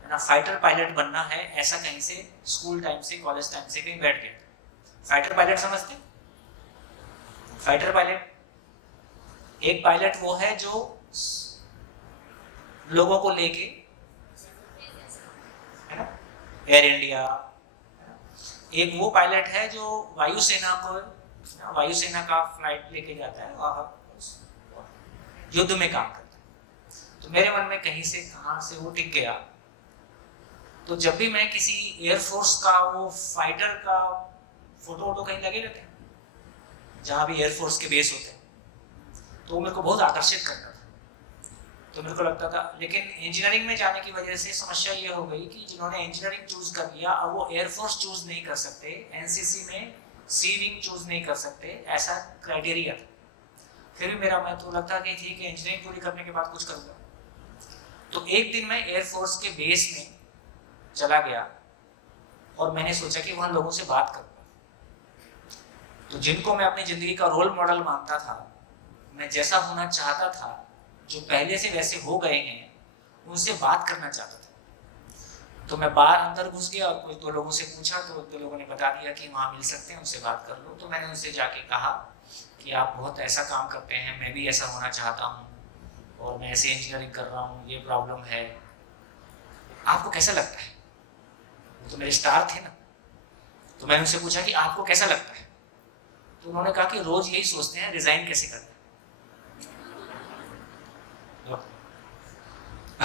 है ना, फाइटर पायलट बनना है, ऐसा कहीं से स्कूल टाइम से, कॉलेज टाइम से कहीं बैठ गया था। फाइटर पायलट समझते? फाइटर पायलट, एक पायलट वो है जो लोगों को लेके, है ना, एयर इंडिया। एक वो पायलट है जो वायुसेना का फ्लाइट लेके जाता है और युद्ध में काम करता है। तो मेरे मन में कहीं से कहां से वो टिक गया। तो जब भी मैं किसी एयरफोर्स का वो फाइटर का फोटो कहीं लगे रहते हैं, जहां भी एयरफोर्स के बेस होते हैं, तो मेरे को बहुत आकर्षित करता था। तो मेरे को लगता था, लेकिन इंजीनियरिंग में जाने की वजह से समस्या ये हो गई कि जिन्होंने इंजीनियरिंग चूज कर लिया अब वो एयरफोर्स चूज नहीं कर सकते, एनसीसी में सी विंग चूज नहीं कर सकते, ऐसा क्राइटेरिया था। फिर भी मेरा मैं तो लगता कि ठीक है इंजीनियरिंग पूरी करने के बाद कुछ करूँगा। तो एक दिन मैं एयरफोर्स के बेस में चला गया और मैंने सोचा कि वहाँ लोगों से बात करूँगा। तो जिनको मैं अपनी ज़िंदगी का रोल मॉडल मानता था, मैं जैसा होना चाहता था, जो पहले से वैसे हो गए हैं, उनसे बात करना चाहता था। तो मैं बाहर अंदर घुस गया और कुछ 2 लोगों से पूछा, तो 2 लोगों ने बता दिया कि वहाँ मिल सकते हैं, उनसे बात कर लो। तो मैंने उनसे जाके कहा कि आप बहुत ऐसा काम करते हैं, मैं भी ऐसा होना चाहता हूँ और मैं ऐसे इंजीनियरिंग कर रहा हूँ, ये प्रॉब्लम है, आपको कैसा लगता है? वो तो मेरे स्टार थे ना। तो मैंने उनसे पूछा कि आपको कैसा लगता है? तो उन्होंने कहा कि रोज यही सोचते हैं रिजाइन कैसे करना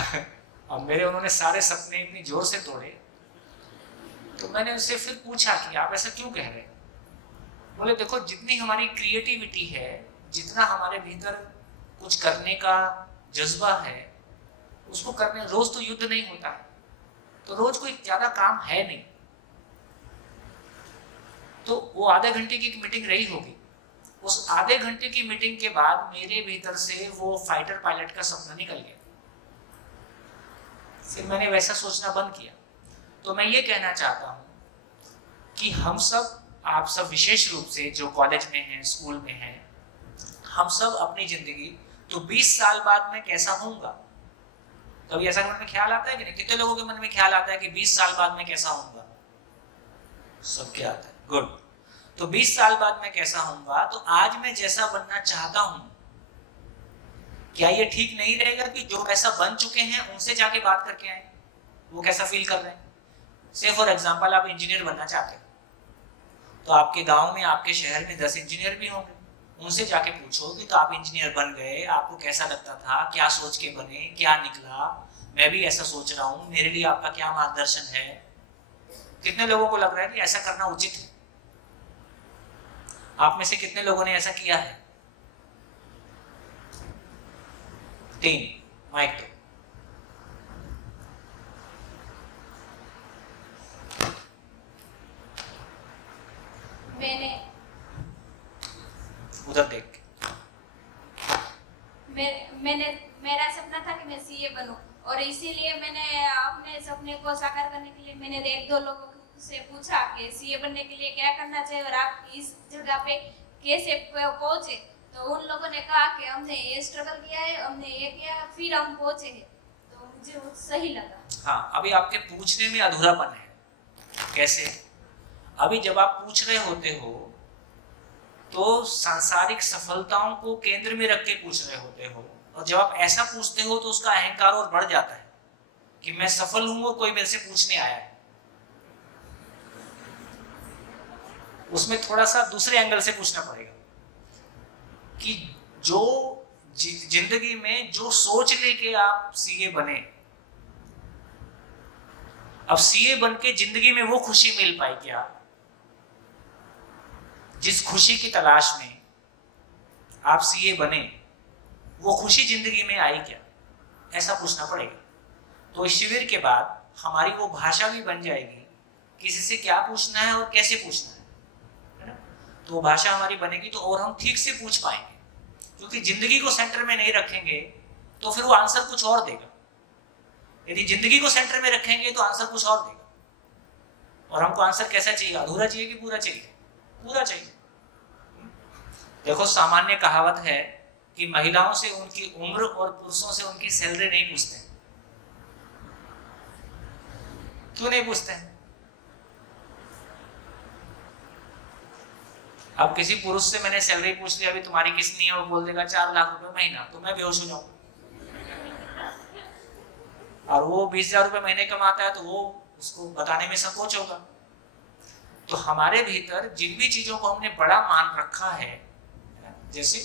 है। अब मेरे उन्होंने सारे सपने इतनी जोर से तोड़े, तो मैंने उनसे फिर पूछा कि आप ऐसा क्यों कह रहे हैं? बोले देखो, जितनी हमारी क्रिएटिविटी है, जितना हमारे भीतर कुछ करने का जज्बा है, उसको करने, रोज तो युद्ध नहीं होता है, तो रोज कोई ज्यादा काम है नहीं, तो वो आधे घंटे की मीटिंग रही होगी। उस आधे घंटे की मीटिंग के बाद मेरे भीतर से वो फाइटर पायलट का सपना निकल गया। फिर मैंने वैसा सोचना बंद किया। तो मैं ये कहना चाहता हूँ कि हम सब, आप सब विशेष रूप से जो कॉलेज में हैं, स्कूल में हैं, हम सब अपनी जिंदगी तो 20 साल बाद मैं कैसा होऊंगा, कभी ऐसा मन में ख्याल आता है कि नहीं? कितने लोगों के मन में ख्याल आता है कि 20 साल बाद मैं कैसा होऊंगा? सबके आता है। गुड। तो 20 साल बाद मैं कैसा होऊंगा? तो आज मैं जैसा बनना चाहता हूं, क्या ये ठीक नहीं रहेगा कि जो वैसा बन चुके हैं उनसे जाके बात करके आए, वो कैसा फील कर रहे हैं? से फॉर एग्जांपल आप इंजीनियर बनना चाहते हैं, तो आपके गांव में, आपके शहर में 10 इंजीनियर भी होंगे। उनसे जाके पूछो कि तो आप इंजीनियर बन गए, आपको कैसा लगता था, क्या सोच के बने, क्या निकला? मैं भी ऐसा सोच रहा हूँ, मेरे लिए आपका क्या मार्गदर्शन है? कितने लोगों को लग रहा है कि ऐसा करना उचित है? आप में से कितने लोगों ने ऐसा किया है? 3 माइक तो। मैंने उधर देख के। मेरा सपना था कि मैं सीए बनूं, और इसीलिए मैंने अपने सपने को साकार करने के लिए मैंने 1-2 लोगों से पूछा कि सीए बनने के लिए क्या करना चाहिए और आप इस जगह पे कैसे पहुंचे। तो उन लोगों ने कहा कि हमने ये स्ट्रगल किया है, हमने ये किया, फिर हम पहुंचे हैं। तो मुझे वो सही लगा। हाँ, अभी आपके पूछने में अधूरापन है। कैसे? अभी जब आप पूछ रहे होते हो तो सांसारिक सफलताओं को केंद्र में रख के पूछ रहे होते हो, और जब आप ऐसा पूछते हो तो उसका अहंकार और बढ़ जाता है कि मैं सफल हूं और कोई मेरे से पूछने आया है। उसमें थोड़ा सा दूसरे एंगल से पूछना पड़ेगा कि जो जिंदगी में जो सोच लेके आप सीए बने, अब सीए बन के जिंदगी में वो खुशी मिल पाई क्या? जिस खुशी की तलाश में आप सीए बने, वो खुशी जिंदगी में आई क्या? ऐसा पूछना पड़ेगा। तो इस शिविर के बाद हमारी वो भाषा भी बन जाएगी, किसी से क्या पूछना है और कैसे पूछना है ना? तो वो भाषा हमारी बनेगी, तो और हम ठीक से पूछ पाएंगे। क्योंकि जिंदगी को सेंटर में नहीं रखेंगे तो फिर वो आंसर कुछ और देगा। यदि जिंदगी को सेंटर में रखेंगे तो आंसर कुछ और देगा। और हमको आंसर कैसा चाहिए? अधूरा चाहिए कि पूरा चाहिए? पूरा चाहिए। देखो, सामान्य कहावत है कि महिलाओं से उनकी उम्र और पुरुषों से उनकी सैलरी नहीं पूछते। क्यों नहीं पूछते हैं? अब किसी पुरुष से मैंने सैलरी पूछ ली, अभी तुम्हारी कितनी है, वो बोल देगा 4 लाख रुपए महीना, तो मैं बेहोश हो जाऊं। और वो 20,000 रुपए महीने कमाता है तो वो उसको बताने में संकोच होगा। तो हमारे भीतर जिन भी चीजों को हमने बड़ा मान रखा है, जैसे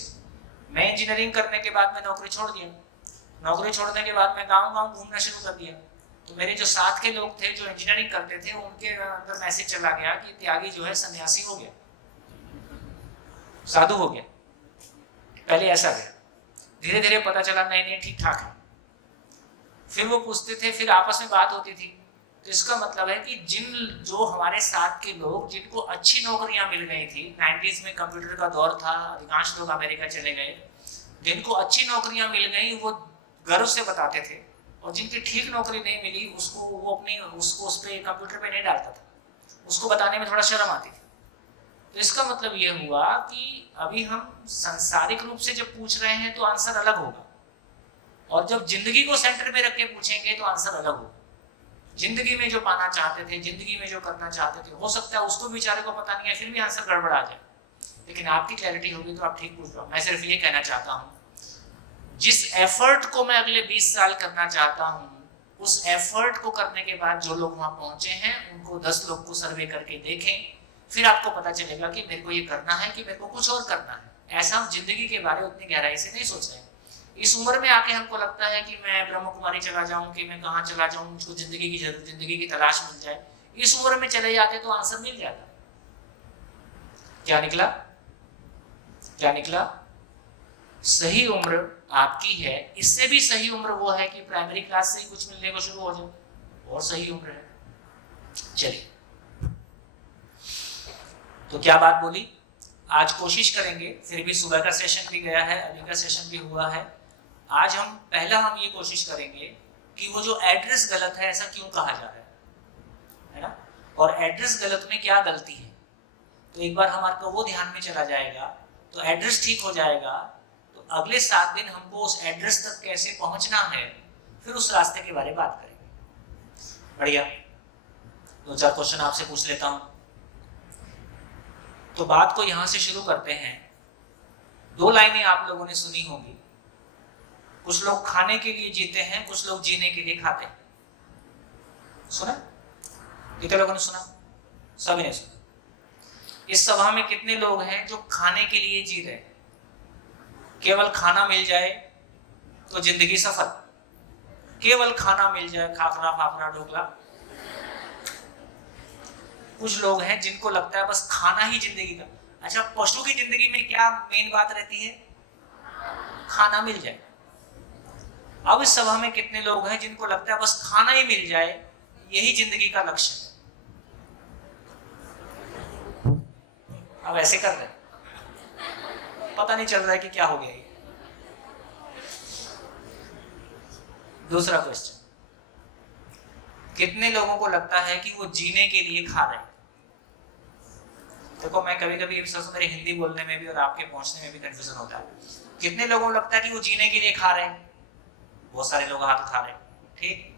मैं इंजीनियरिंग करने के बाद मैं नौकरी छोड़ दिया, नौकरी छोड़ने के बाद मैं गांव-गांव घूमना शुरू कर दिया, तो मेरे जो साथ के लोग थे जो इंजीनियरिंग करते थे, उनके अंदर मैसेज चला गया कि त्यागी जो है सन्यासी हो गया, साधु हो गया। पहले ऐसा गया, धीरे धीरे पता चला नहीं नहीं ठीक ठाक है। फिर वो पूछते थे, फिर आपस में बात होती थी। तो इसका मतलब है कि जो हमारे साथ के लोग जिनको अच्छी नौकरियां मिल गई थी, 90s में कंप्यूटर का दौर था, अधिकांश लोग अमेरिका चले गए, जिनको अच्छी नौकरियां मिल गई वो गर्व से बताते थे, और जिनकी ठीक नौकरी नहीं मिली उसको वो उसको उस पर कंप्यूटर पे नहीं डालता था, उसको बताने में थोड़ा शर्म आती थी। तो इसका मतलब ये हुआ कि अभी हम सांसारिक रूप से जब पूछ रहे हैं तो आंसर अलग होगा, और जब जिंदगी को सेंटर में रख के पूछेंगे तो आंसर अलग होगा। जिंदगी में जो पाना चाहते थे, जिंदगी में जो करना चाहते थे, हो सकता है उसको बेचारे को पता नहीं है, फिर भी आंसर गड़बड़ आ जाए, लेकिन आपकी क्लैरिटी होगी तो आप ठीक पूछ रहे हो। मैं सिर्फ ये कहना चाहता हूँ, जिस एफर्ट को मैं अगले 20 साल करना चाहता हूँ, उस एफर्ट को करने के बाद जो लोग वहां पहुंचे हैं उनको 10 लोग को सर्वे करके देखें, फिर आपको पता चलेगा कि मेरे को ये करना है कि मेरे को कुछ और करना है। ऐसा हम जिंदगी के बारे में उतनी गहराई से नहीं सोच रहे हैं। इस उम्र में आके हमको लगता है कि मैं ब्रह्म कुमारी चला जाऊं, कि मैं कहाँ चला जाऊं, मुझको जिंदगी की जरूरत, जिंदगी की तलाश मिल जाए। इस उम्र में चले जाते तो आंसर मिल जाता। क्या निकला? क्या निकला? सही उम्र आपकी है। इससे भी सही उम्र वो है कि प्राइमरी क्लास से ही कुछ मिलने को शुरू हो जाए, और सही उम्र है। चलिए, तो क्या बात बोली? आज कोशिश करेंगे, फिर भी सुबह का सेशन भी गया है, अभी का सेशन भी हुआ है। आज हम ये कोशिश करेंगे कि वो जो एड्रेस गलत है, ऐसा क्यों कहा जा रहा है ना, और एड्रेस गलत में क्या गलती है। तो एक बार हमारे को वो ध्यान में चला जाएगा तो एड्रेस ठीक हो जाएगा। तो अगले 7 दिन हमको उस एड्रेस तक कैसे पहुंचना है, फिर उस रास्ते के बारे में बात करेंगे। बढ़िया, 2-4 क्वेश्चन आपसे पूछ लेता हूं। तो बात को यहां से शुरू करते हैं। 2 लाइनें आप लोगों ने सुनी होंगी। कुछ लोग खाने के लिए जीते हैं, कुछ लोग जीने के लिए खाते हैं। सुना? कितने लोगों ने सुना? सभी ने सुना। इस सभा में कितने लोग हैं जो खाने के लिए जी रहे हैं? केवल खाना मिल जाए तो जिंदगी सफल। केवल खाना मिल जाए, खाखरा फाफरा ढोकला। कुछ लोग हैं जिनको लगता है बस खाना ही जिंदगी का। अच्छा, पशु की जिंदगी में क्या मेन बात रहती है? खाना मिल जाए। अब इस सभा में कितने लोग हैं जिनको लगता है बस खाना ही मिल जाए, यही जिंदगी का लक्ष्य है? अब ऐसे कर रहे हैं, पता नहीं चल रहा है कि क्या हो गया ये। दूसरा क्वेश्चन, कितने लोगों को लगता है कि वो जीने के लिए खा रहे हैं? देखो, मैं कभी कभी मेरे हिंदी बोलने में भी और आपके पहुंचने में भी कंफ्यूजन होता है। कितने लोगों को लगता है कि वो जीने के लिए खा रहे हैं? बहुत सारे लोग हाथ उठा रहे हैं। ठीक,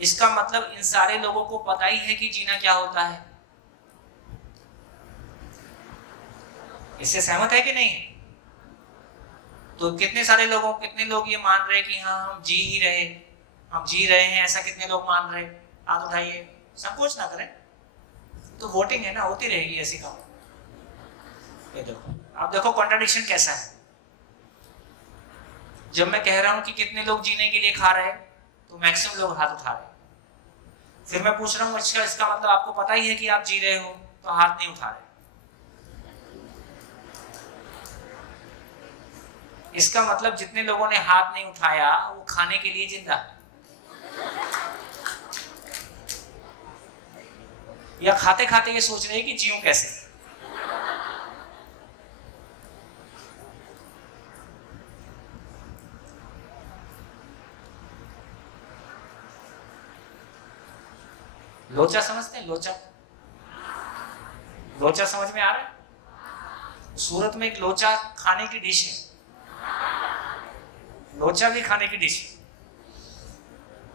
इसका मतलब इन सारे लोगों को पता ही है कि जीना क्या होता है। इससे सहमत है कि नहीं? तो कितने लोग ये मान रहे कि हाँ हम जी रहे हैं, ऐसा कितने लोग मान रहे? हाथ उठाइए, संकोच ना करें। तो वोटिंग है ना, होती रहेगी ऐसी काम। ये देखो, आप देखो कॉन्ट्रडिक्शन कैसा है। जब मैं कह रहा हूं कि कितने लोग जीने के लिए खा रहे हैं, तो मैक्सिमम लोग हाथ उठा रहे हैं। फिर मैं पूछ रहा हूं अच्छा, इसका मतलब आपको पता ही है कि आप जी रहे हो, तो हाथ नहीं उठा रहे। इसका मतलब जितने लोगों ने हाथ नहीं उठाया वो खाने के लिए जिंदा है, या खाते खाते ये सोच रहे हैं कि जीऊं कैसे। लोचा समझते हैं? लोचा समझ में आ रहा है? सूरत में एक लोचा खाने की डिश है। लोचा भी खाने की डिश है।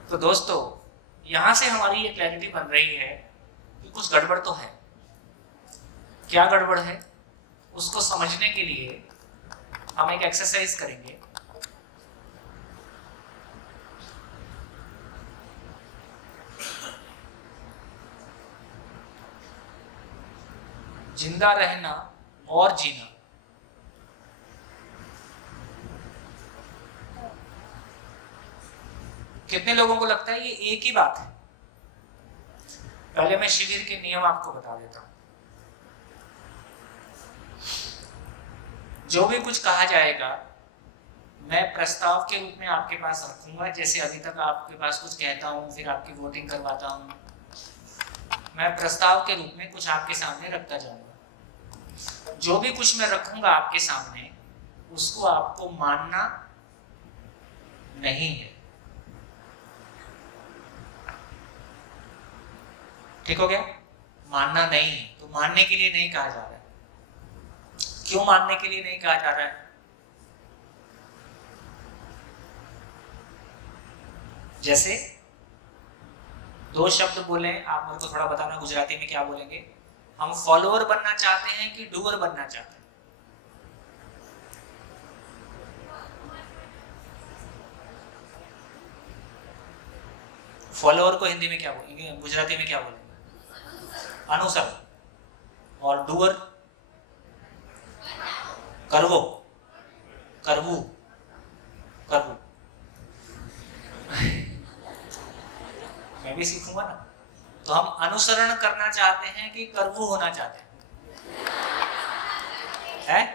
तो दोस्तों, यहां से हमारी ये क्लैरिटी बन रही है कि कुछ गड़बड़ तो है। क्या गड़बड़ है, उसको समझने के लिए हम एक एक्सरसाइज करेंगे। जिंदा रहना और जीना, कितने लोगों को लगता है ये एक ही बात है? पहले मैं शिविर के नियम आपको बता देता हूं। जो भी कुछ कहा जाएगा मैं प्रस्ताव के रूप में आपके पास रखूंगा। जैसे अभी तक आपके पास कुछ कहता हूं, फिर आपकी वोटिंग करवाता हूं। मैं प्रस्ताव के रूप में कुछ आपके सामने रखता जाऊंगा। जो भी कुछ मैं रखूंगा आपके सामने, उसको आपको मानना नहीं है। ठीक हो गया? मानना नहीं है। तो मानने के लिए नहीं कहा जा रहा है। क्यों मानने के लिए नहीं कहा जा रहा है? जैसे 2 शब्द बोले, आप मेरे को थोड़ा बताना गुजराती में क्या बोलेंगे। हम फॉलोअर बनना चाहते हैं कि डूअर बनना चाहते हैं? फॉलोअर को हिंदी में क्या बोलेंगे, गुजराती में क्या बोलेंगे? अनुसरण। और डूअर करवो, करवू, करवू। मैं भी सीखूंगा ना। तो हम अनुसरण करना चाहते हैं कि करवू होना चाहते हैं? है?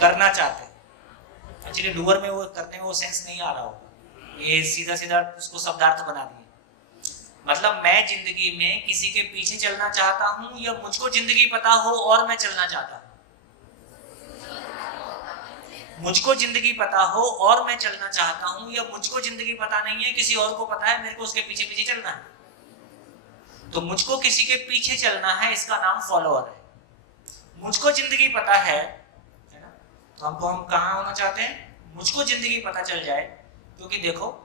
करना चाहते हैं। एक्चुअली डूअर में वो करने में वो सेंस नहीं आ रहा होगा, ये सीधा सीधा उसको शब्दार्थ बना दिए। मतलब मैं जिंदगी में किसी के पीछे चलना चाहता हूं या मुझको जिंदगी पता हो और मैं चलना चाहता हूं? मुझको जिंदगी पता हो और मैं चलना चाहता हूं या मुझको जिंदगी पता नहीं है, किसी और को पता है, मेरे को उसके पीछे पीछे चलना है? तो मुझको किसी के पीछे चलना है, इसका नाम फॉलोअर है। मुझको जिंदगी पता है ना, तो हमको हम कहाँ होना चाहते हैं? मुझको जिंदगी पता चल जाए। क्योंकि देखो,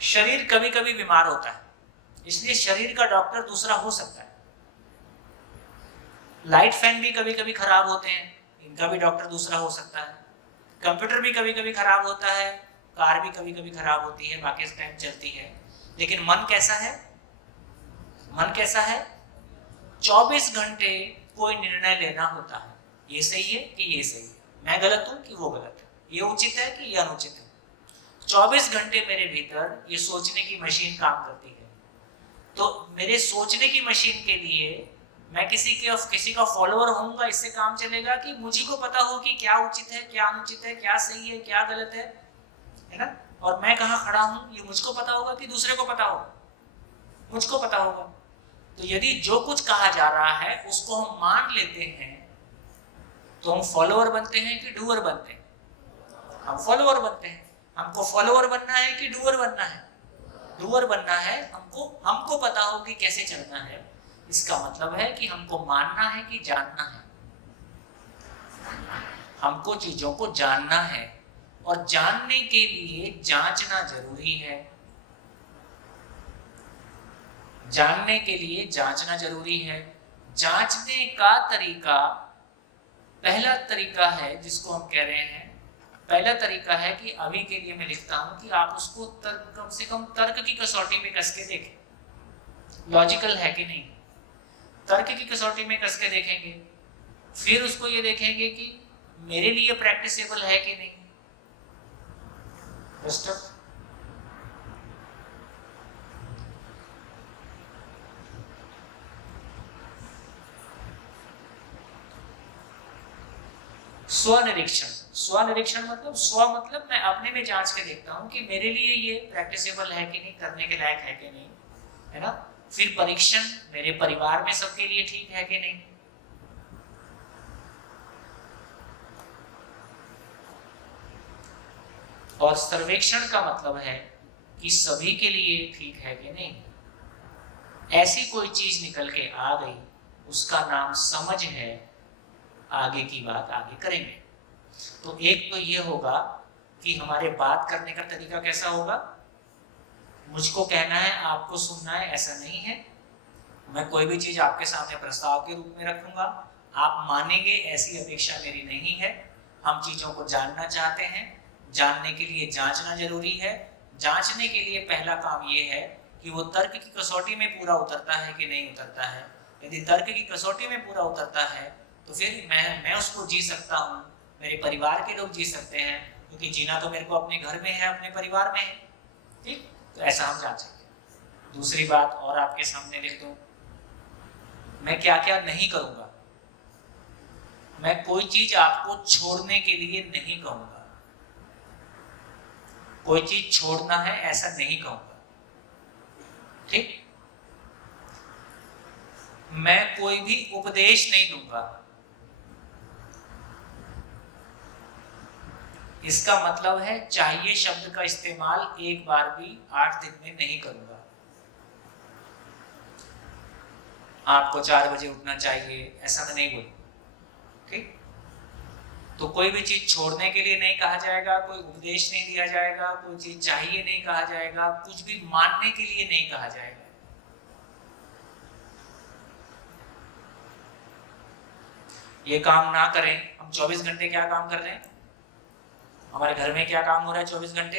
शरीर कभी कभी बीमार होता है, इसलिए शरीर का डॉक्टर दूसरा हो सकता है। लाइट फैन भी कभी कभी खराब होते हैं, इनका भी डॉक्टर दूसरा हो सकता है। कंप्यूटर भी कभी कभी खराब होता है, कार भी कभी कभी खराब होती है, बाकी इस टाइम चलती है। लेकिन मन कैसा है? मन कैसा है? 24 घंटे कोई निर्णय लेना होता है, ये सही है कि ये सही है, मैं गलत हूं कि वो गलत है, ये उचित है कि ये अनुचित है। 24 घंटे मेरे भीतर ये सोचने की मशीन काम करती है। तो मेरे सोचने की मशीन के लिए मैं किसी का फॉलोअर होऊंगा, इससे काम चलेगा कि मुझे को पता हो कि क्या उचित है, क्या अनुचित है, क्या सही है, क्या गलत है ना? और मैं कहाँ खड़ा हूँ ये मुझको पता होगा कि दूसरे को पता होगा? मुझको पता होगा। तो यदि जो कुछ कहा जा रहा है उसको हम मान लेते हैं तो हम फॉलोअर बनते हैं कि डूअर बनते हैं? हम फॉलोअर बनते हैं। हमको फॉलोअर बनना है कि डूअर बनना है? डूअर बनना है। हमको पता हो कि कैसे चलना है, इसका मतलब है कि हमको मानना है कि जानना है। हमको चीजों को जानना है और जानने के लिए जांचना जरूरी है। जानने के लिए जांचना जरूरी है। जांचने का तरीका, पहला तरीका है जिसको हम कह रहे हैं, पहला तरीका है कि अभी के लिए मैं लिखता हूं कि आप उसको कम से कम तर्क की कसौटी में कस के देखें, लॉजिकल है कि नहीं। तर्क की कसौटी में कस के देखेंगे, फिर उसको ये देखेंगे कि मेरे लिए प्रैक्टिसेबल है कि नहीं। स्वनिरीक्षण। स्वनिरीक्षण मतलब स्व मतलब मैं अपने में जांच के देखता हूं कि मेरे लिए ये प्रैक्टिसेबल है कि नहीं, करने के लायक है कि नहीं, है ना। फिर परीक्षण, मेरे परिवार में सबके लिए ठीक है कि नहीं। और सर्वेक्षण का मतलब है कि सभी के लिए ठीक है कि नहीं। ऐसी कोई चीज निकल के आ गई, उसका नाम समझ है। आगे की बात आगे करेंगे। तो एक तो ये होगा कि हमारे बात करने का तरीका कैसा होगा। मुझको कहना है, आपको सुनना है, ऐसा नहीं है। मैं कोई भी चीज आपके सामने प्रस्ताव के रूप में रखूंगा, आप मानेंगे ऐसी अपेक्षा मेरी नहीं है। हम चीजों को जानना चाहते हैं, जानने के लिए जांचना जरूरी है। जांचने के लिए पहला काम ये है कि वो तर्क की कसौटी में पूरा उतरता है कि नहीं उतरता है। यदि तर्क की कसौटी में पूरा उतरता है तो फिर मैं उसको जी सकता हूँ, मेरे परिवार के लोग जी सकते हैं, क्योंकि जीना तो मेरे को अपने घर में है, अपने परिवार में है। ठीक, तो ऐसा हम जांचेंगे। दूसरी बात और आपके सामने लिख दूं, मैं क्या क्या नहीं करूंगा। मैं कोई चीज आपको छोड़ने के लिए नहीं कहूंगा। कोई चीज छोड़ना है ऐसा नहीं कहूंगा। ठीक, मैं कोई भी उपदेश नहीं दूंगा। इसका मतलब है चाहिए शब्द का इस्तेमाल एक बार भी 8 दिन में नहीं करूंगा। आपको 4 बजे उठना चाहिए ऐसा मैं नहीं बोलूंगा। ठीक, तो कोई भी चीज छोड़ने के लिए नहीं कहा जाएगा, कोई उपदेश नहीं दिया जाएगा, कोई चीज चाहिए नहीं कहा जाएगा, कुछ भी मानने के लिए नहीं कहा जाएगा। ये काम ना करें। हम 24 घंटे क्या काम कर रहे हैं, हमारे घर में क्या काम हो रहा है 24 घंटे।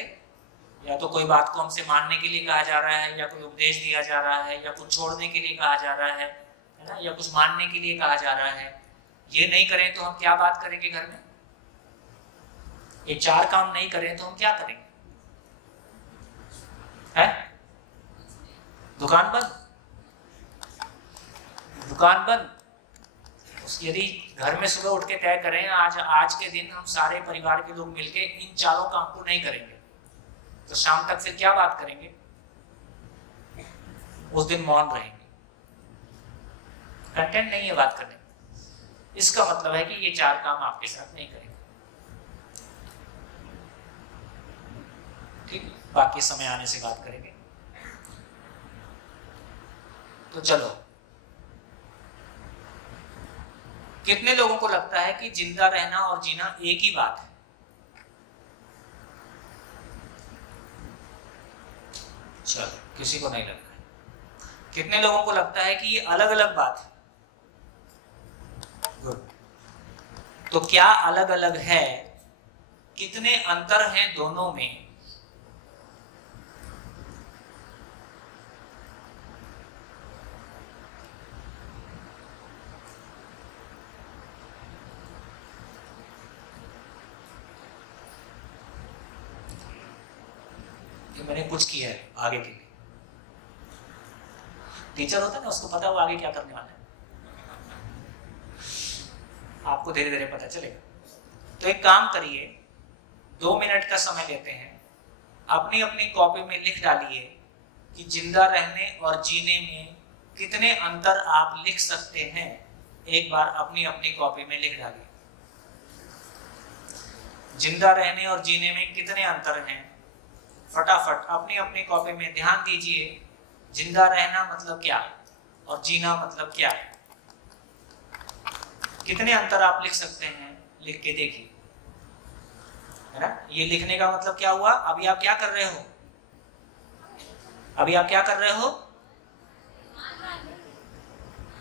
या तो कोई बात को हमसे मानने के लिए कहा जा रहा है, या कोई उपदेश दिया जा रहा है, या कुछ छोड़ने के लिए कहा जा रहा है है ना, या कुछ मानने के लिए कहा जा रहा है। ये नहीं करें तो हम क्या बात करेंगे घर में? ये 4 काम नहीं करें तो हम क्या करेंगे? है दुकान बंद, दुकान बंद। यदि घर में सुबह उठ के तय करें आज के दिन हम सारे परिवार के लोग मिलके इन 4 काम को नहीं करेंगे, तो शाम तक फिर क्या बात करेंगे? उस दिन मौन रहेंगे, कंटेंट नहीं है बात करने। इसका मतलब है कि ये 4 काम आपके साथ नहीं करेंगे। ठीक, बाकी समय आने से बात करेंगे। तो चलो, कितने लोगों को लगता है कि जिंदा रहना और जीना एक ही बात है? चलो, किसी को नहीं लगता है। कितने लोगों को लगता है कि ये अलग अलग बात है? गुड। तो क्या अलग अलग है? कितने अंतर हैं दोनों में? मैंने कुछ किया है आगे के लिए। टीचर होता है ना, उसको पता हो आगे क्या करने वाला है, आपको धीरे धीरे पता चलेगा। तो एक काम करिए, 2 मिनट का समय लेते हैं, अपनी अपनी कॉपी में लिख डालिए कि जिंदा रहने और जीने में कितने अंतर आप लिख सकते हैं। एक बार अपनी अपनी कॉपी में लिख डालिए, जिंदा रहने और जीने में कितने अंतर हैं। फटाफट अपनी अपनी कॉपी में ध्यान दीजिए, जिंदा रहना मतलब क्या और जीना मतलब क्या है। कितने अंतर आप लिख सकते हैं, लिख के देखिए, है ना। ये लिखने का मतलब क्या हुआ? अभी आप क्या कर रहे हो? अभी आप क्या कर रहे हो?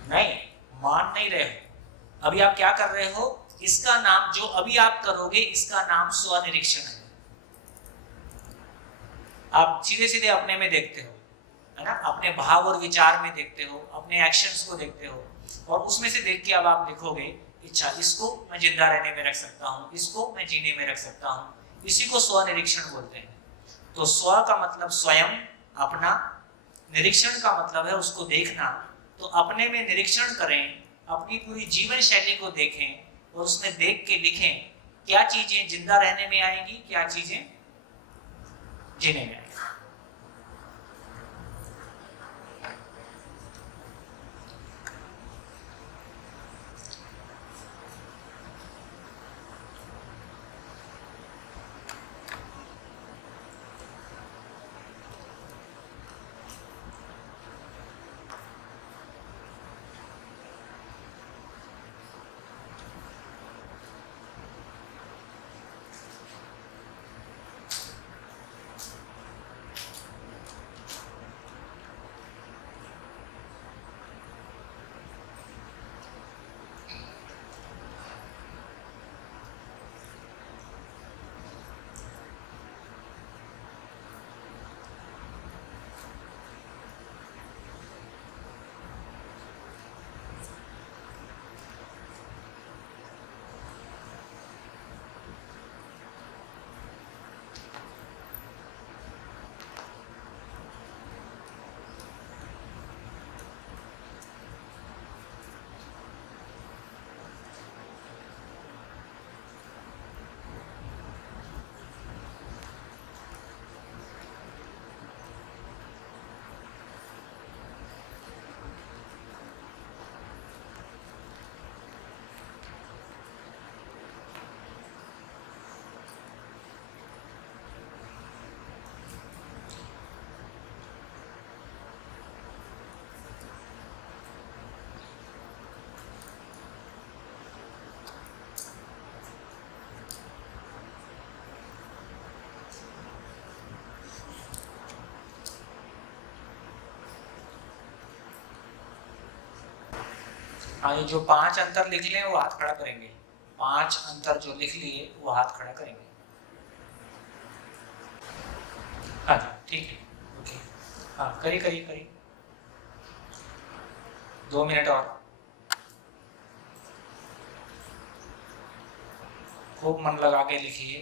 नहीं, मान नहीं रहे हो। अभी आप क्या कर रहे हो? इसका नाम, जो अभी आप करोगे, इसका नाम स्वनिरीक्षण है। आप सीधे सीधे अपने में देखते हो, है ना, अपने भाव और विचार में देखते हो, अपने एक्शंस को देखते हो, और उसमें से देख के अब आप लिखोगे, अच्छा इसको मैं जिंदा रहने में रख सकता हूँ, इसको मैं जीने में रख सकता हूँ। इसी को स्वनिरीक्षण बोलते हैं। तो स्व का मतलब स्वयं, अपना, निरीक्षण का मतलब है उसको देखना। तो अपने में निरीक्षण करें, अपनी पूरी जीवन शैली को देखें और उसमें देख के लिखें क्या चीजें जिंदा रहने में आएंगी, क्या चीजें जीने में आएंगी। हाँ, ये जो 5 अंतर लिख लिए वो हाथ खड़ा करेंगे। 5 अंतर जो लिख लिए वो हाथ खड़ा करेंगे। हाँ जी, ठीक है, ओके। हाँ, करिए करिए करिए। 2 मिनट और। खूब मन लगा के लिखिए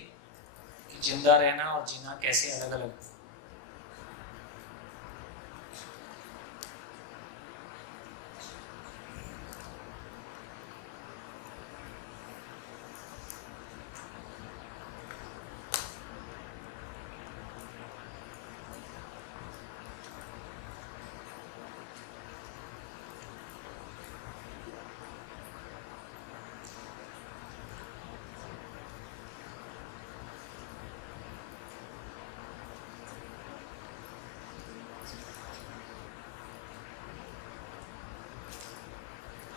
कि जिंदा रहना और जीना कैसे अलग अलग।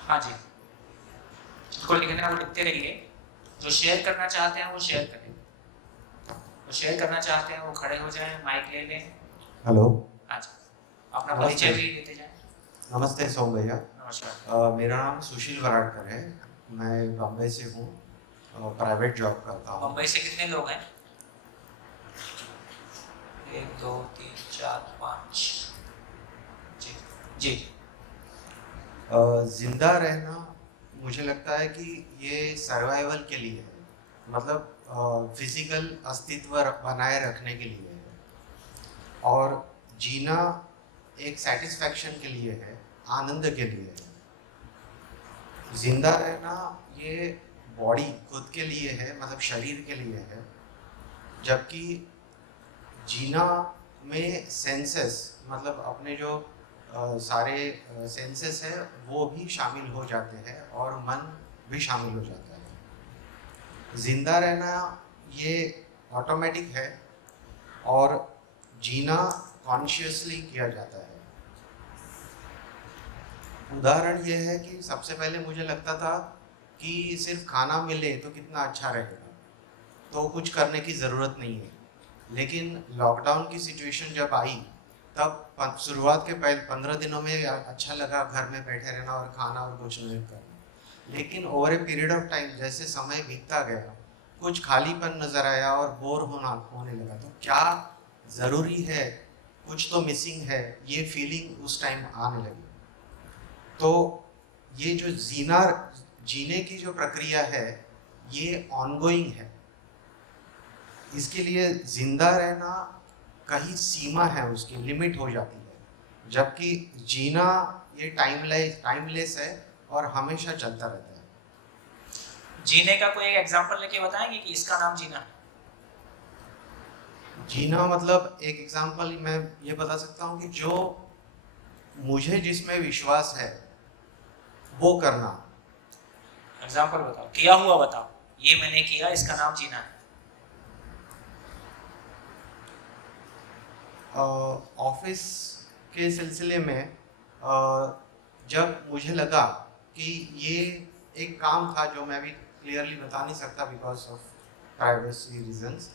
हाँ जी, जिसको लिखना है वो लिखते रहिए। जो शेयर करना चाहते हैं वो शेयर करें, जो शेयर करना चाहते हैं वो खड़े हो जाएं, माइक ले लें। हेलो। हाँ जी, अपना परिचय भी देते जाएं। नमस्ते सोम भैया। नमस्कार। मेरा नाम सुशील वराडकर है, मैं बम्बई से हूँ, प्राइवेट जॉब करता हूँ। मुंबई से कितने लोग हैं? 1 2 3 4 5। जी जी। जिंदा रहना मुझे लगता है कि ये सर्वाइवल के लिए है, मतलब फिजिकल अस्तित्व बनाए रखने के लिए है, और जीना एक सेटिस्फैक्शन के लिए है, आनंद के लिए है। जिंदा रहना ये बॉडी खुद के लिए है, मतलब शरीर के लिए है, जबकि जीना में सेंसेस, मतलब अपने जो सारे सेंसेस है वो भी शामिल हो जाते हैं और मन भी शामिल हो जाता है। जिंदा रहना ये ऑटोमेटिक है और जीना कॉन्शियसली किया जाता है। उदाहरण ये है कि सबसे पहले मुझे लगता था कि सिर्फ खाना मिले तो कितना अच्छा रहेगा, तो कुछ करने की ज़रूरत नहीं है। लेकिन लॉकडाउन की सिचुएशन जब आई तब शुरुआत के 15 दिनों में अच्छा लगा घर में बैठे रहना और खाना और कुछ नहीं करना, लेकिन over a period of time जैसे समय बीतता गया कुछ खालीपन नज़र आया और बोर होने लगा। तो क्या ज़रूरी है, कुछ तो मिसिंग है, ये फीलिंग उस टाइम आने लगी। तो ये जो जीने की जो प्रक्रिया है ये ऑनगोइंग है। इसके लिए जिंदा रहना कहीं सीमा है, उसकी लिमिट हो जाती है, जबकि जीना ये टाइमलेस है और हमेशा चलता रहता है। जीने का कोई एक एग्जांपल लेके बताएंगे कि इसका नाम जीना है? जीना मतलब एक एग्जांपल मैं ये बता सकता हूँ कि जो मुझे जिसमें विश्वास है वो करना। एग्जांपल बताओ, किया हुआ बताओ, ये मैंने किया, इसका नाम जीना है। ऑफिस के सिलसिले में जब मुझे लगा कि ये एक काम था जो मैं भी क्लियरली बता नहीं सकता बिकॉज ऑफ प्राइवेसी रीजंस,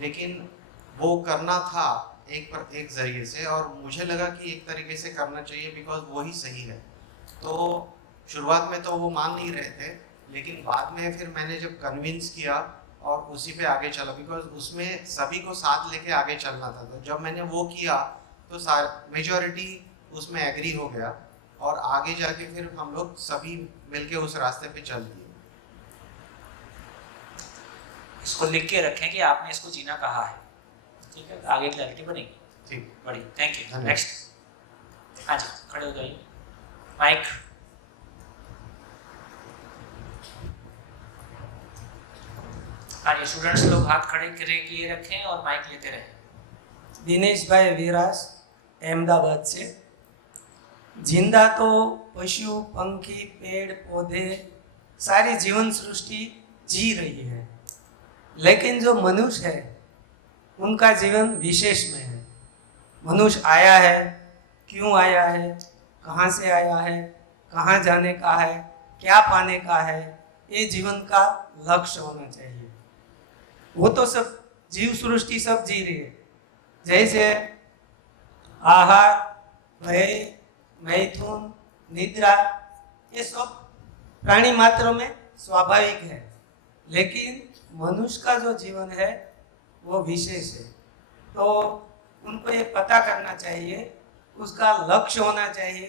लेकिन वो करना था एक ज़रिए से, और मुझे लगा कि एक तरीके से करना चाहिए बिकॉज वही सही है। तो शुरुआत में तो वो मान नहीं रहे थे, लेकिन बाद में फिर मैंने जब कन्विंस किया और उसी पे आगे चला, बिकॉज उसमें सभी को साथ लेके आगे चलना था। तो जब मैंने वो किया तो मेजॉरिटी उसमें एग्री हो गया और आगे जाके फिर हम लोग सभी मिलके उस रास्ते पे चल दिए। इसको लिख के रखें कि आपने इसको जीना कहा है, ठीक है? आगे क्लैरिटी बनेगी। ठीक, बड़ी थैंक यू। धन्यवाद। नेक्स्ट। हाँ जी, खड़े हो जाइए। माइक। हाँ जी, स्टूडेंट्स लोग हाथ खड़े किए रखें और माइक लेते रहें। दिनेश भाई विराज, अहमदाबाद से। जिंदा तो पशु पंखी पेड़ पौधे सारी जीवन सृष्टि जी रही है, लेकिन जो मनुष्य है उनका जीवन विशेष में है। मनुष्य आया है, क्यों आया है, कहाँ से आया है, कहाँ जाने का है, क्या पाने का है, ये जीवन का लक्ष्य होना चाहिए। वो तो सब जीव सृष्टि सब जी रही है, जैसे आहार, भय, मैथुन, निद्रा, ये सब प्राणी मात्र में स्वाभाविक है, लेकिन मनुष्य का जो जीवन है वो विशेष है। तो उनको ये पता करना चाहिए, उसका लक्ष्य होना चाहिए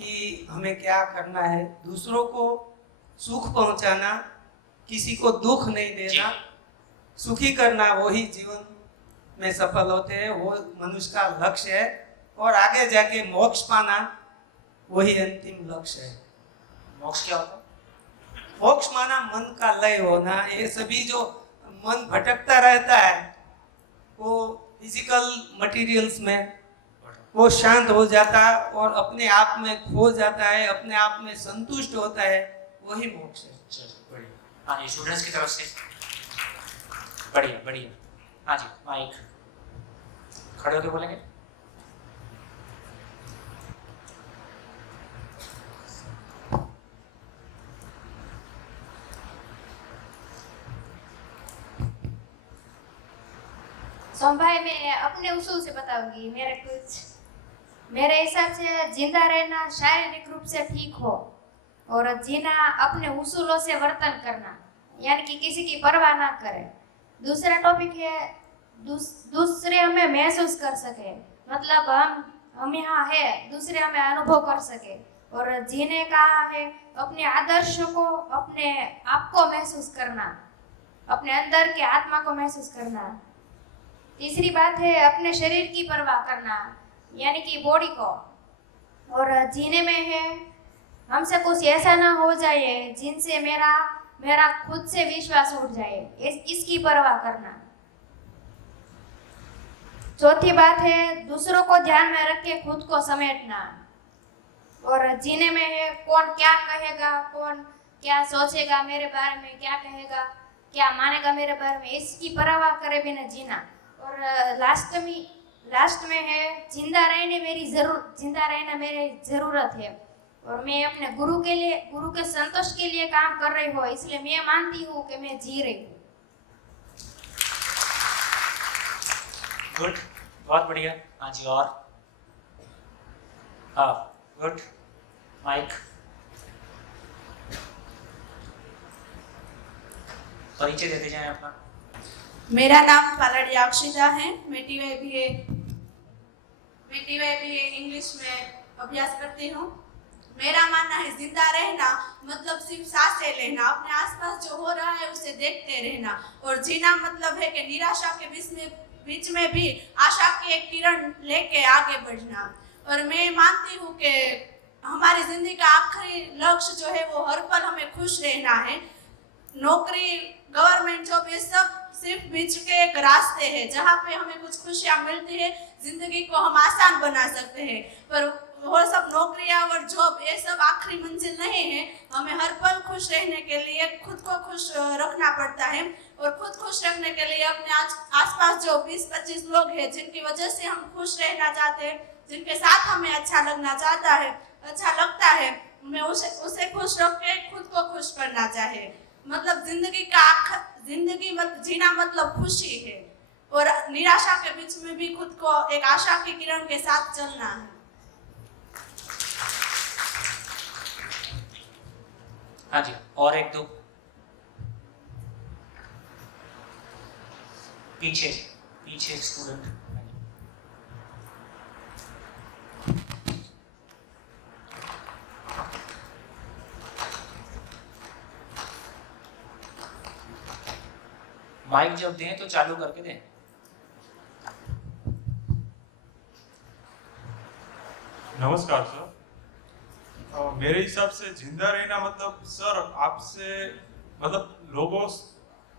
कि हमें क्या करना है, दूसरों को सुख पहुंचाना, किसी को दुख नहीं देना, सुखी करना, वही जीवन में सफल होते हैं, वो मनुष्य का लक्ष्य है। और आगे जाके मोक्ष पाना वही अंतिम लक्ष्य है। मोक्ष क्या होता है? मोक्ष माना मन का लय होना। ये सभी जो मन भटकता रहता है वो फिजिकल मटेरियल्स में, वो शांत हो जाता है और अपने आप में खो जाता है, अपने आप में संतुष्ट होता है, वही मोक्ष है। बढ़िया। हाँ जी, स्टूडेंट्स की तरफ से बढ़िया बढ़िया। हाँ जी, माइक खड़े होकर बोलेंगे। सोम भाई, मैं अपने उसूल से बताऊंगी। मेरे हिसाब से जिंदा रहना शारीरिक रूप से ठीक हो और जीना अपने उसूलों से वर्तन करना, यानी कि किसी की परवाह ना करे। दूसरा टॉपिक है दूसरे हमें महसूस कर सके, मतलब हम यहाँ है, दूसरे हमें अनुभव कर सके। और जीने का है अपने आदर्शों को, अपने आप को महसूस करना, अपने अंदर के आत्मा को महसूस करना। तीसरी बात है अपने शरीर की परवाह करना, यानी कि बॉडी को। और जीने में है हमसे कुछ ऐसा ना हो जाए जिनसे मेरा खुद से विश्वास उठ जाए, इसकी परवाह करना। चौथी बात है दूसरों को ध्यान में रख के खुद को समेटना। और जीने में है कौन क्या कहेगा, कौन क्या सोचेगा मेरे बारे में, क्या कहेगा, क्या मानेगा मेरे बारे में, इसकी परवाह करे बिना जीना। और लास्ट में है जिंदा रहना मेरी ज़रूरत है और मैं अपने गुरु के संतोष के लिए काम कर रही हूँ, इसलिए मैं मानती हूँ कि मैं जी रही हूँ। गुड, बहुत बढ़िया। हाँ जी, और हाँ, गुड। माइक परिचय देते जाएं अपना। मेरा नाम पलड़िया अक्षिता है। मैं टीवाईबीए इंग्लिश में अभ्यास करती हूँ। मेरा मानना है जिंदा रहना मतलब सिर्फ सांसें लेना, अपने आसपास जो हो रहा है उसे देखते रहना। और जीना मतलब है कि निराशा के बीच में भी आशा की एक किरण लेके आगे बढ़ना। और मैं मानती हूँ कि हमारी जिंदगी का आखिरी लक्ष्य जो है वो हर पल हमें खुश रहना है। नौकरी, गवर्नमेंट जॉब, ये सब सिर्फ बीच के एक रास्ते हैं जहाँ पे हमें कुछ खुशियाँ मिलती है, जिंदगी को हम आसान बना सकते हैं। पर वो सब नौकरियाँ और जॉब ये सब आखिरी मंजिल नहीं है। हमें हर पल खुश रहने के लिए खुद को खुश रखना पड़ता है। और खुद खुश रखने के लिए अपने आसपास जो 20-25 लोग हैं जिनकी वजह से हम खुश रहना चाहते हैं, जिनके साथ हमें अच्छा लगता है, हमें उसे खुश रख के खुद को खुश करना चाहिए। मतलब जिंदगी जीना मतलब खुशी है और निराशा के बीच में भी खुद को एक आशा की किरण के साथ चलना है। हाँ जी, और एक दो पीछे स्टूडेंट। माइक जब दें तो चालू करके दें। नमस्कार सर। मेरे हिसाब से जिंदा रहना मतलब सर आपसे मतलब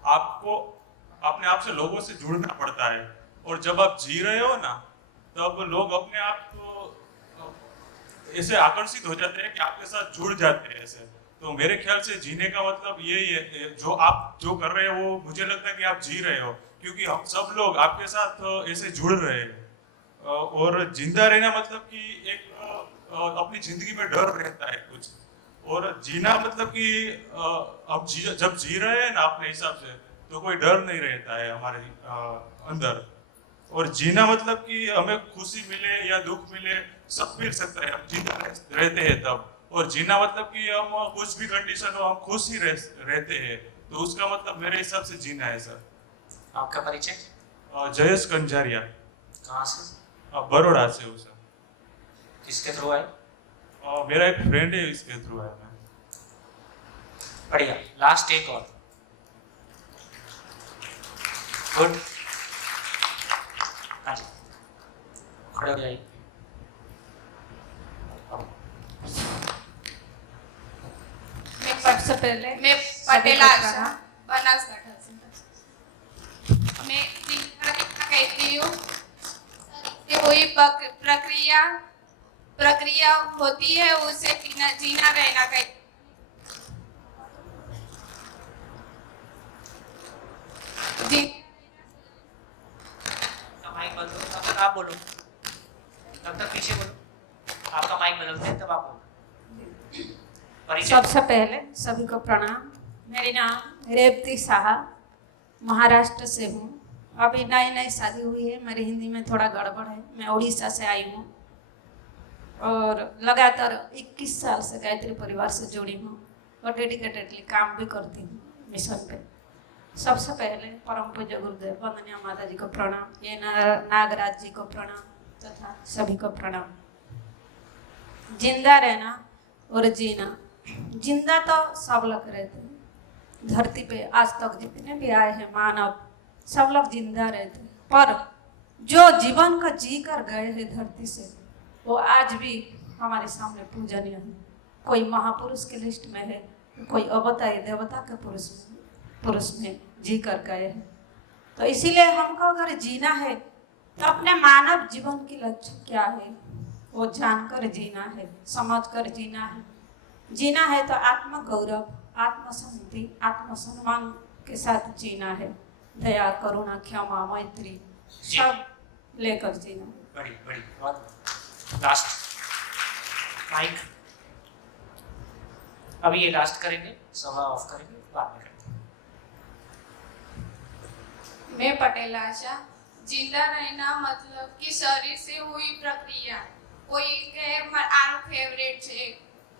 आपको अपने आप से लोगों से जुड़ना पड़ता है। और जब आप जी रहे हो ना तब लोग अपने आप को ऐसे आकर्षित हो जाते हैं कि आपके साथ जुड़ जाते हैं ऐसे। तो मेरे ख्याल से जीने का मतलब यही है, जो आप जो कर रहे हो वो मुझे लगता है कि आप जी रहे हो, क्योंकि हम सब लोग आपके साथ ऐसे जुड़ रहे हैं। और जिंदा रहना मतलब कि एक अपनी जिंदगी में डर रहता है कुछ। और जीना मतलब कि अब जब जी रहे हैं ना अपने हिसाब से तो कोई डर नहीं रहता है हमारे अंदर। और जीना मतलब कि हमें खुशी मिले या दुख मिले सब मिल सकता है, हम जिंदा रहते हैं तब। और जीना मतलब कि हम कुछ भी कंडीशन हो हम खुश ही रहते हैं, तो उसका मतलब मेरे हिसाब से जीना है सर। आपका परिचय? जयेश कंजारिया। कहाँ से? बड़ौदा से हूँ सर। किसके थ्रू आए? और मेरा एक फ्रेंड है, इसके थ्रू है मैं। बढ़िया, लास्ट एक और। गुड। हाँ जी, खड़े हो जाइए। सबसे पहले मैं पटेल आशा बनासकांठा से। मैं कहती हूँ कि कोई प्रक्रिया होती है, उसे जीना रहना कहती। माइक बदलो, तब तक आप बोलो, तब तक पीछे बोलो, आपका माइक बदलते हैं तब आप बोलो। सबसे पहले सभी को प्रणाम। मेरी नाम रेवती साहा, महाराष्ट्र से हूँ। अभी नई शादी हुई है, मेरी हिंदी में थोड़ा गड़बड़ है। मैं उड़ीसा से आई हूँ और लगातार 21 साल से गायत्री परिवार से जुड़ी हूँ और डेडिकेटेडली काम भी करती हूँ मिशन पे। सबसे पहले परम पूज्य गुरुदेव वंदनीय माता जी को प्रणाम, ये नागराज जी को प्रणाम तथा सभी को प्रणाम। जिंदा रहना और जीना, जिंदा तो सब लोग रहते हैं धरती पे, आज तक जितने भी आए हैं मानव सब लोग जिंदा रहते हैं, पर जो जीवन का जी कर गए हैं धरती से, वो आज भी हमारे सामने पूजनीय है। कोई महापुरुष के लिस्ट में है, कोई अवतारी देवता के पुरुष में जी कर गए हैं। तो इसीलिए हमको अगर जीना है तो अपने मानव जीवन की लक्ष्य क्या है वो जानकर जीना है, समझकर जीना है। जीना है तो आत्म गौरव, आत्मशांति, आत्मसम्मान के साथ जीना है। दया, करुणा, क्षमा, मैत्री सब लेकर जीना। बड़ी बड़ी बहुत। लास्ट माइक, अभी ये लास्ट करेंगे, सभा ऑफ करेंगे, बाद में करेंगे। मैं पटेल आशा। जिंदा रहना मतलब कि शरीर से हुई प्रक्रिया, કોઈ કે આનો ફેવરેટ છે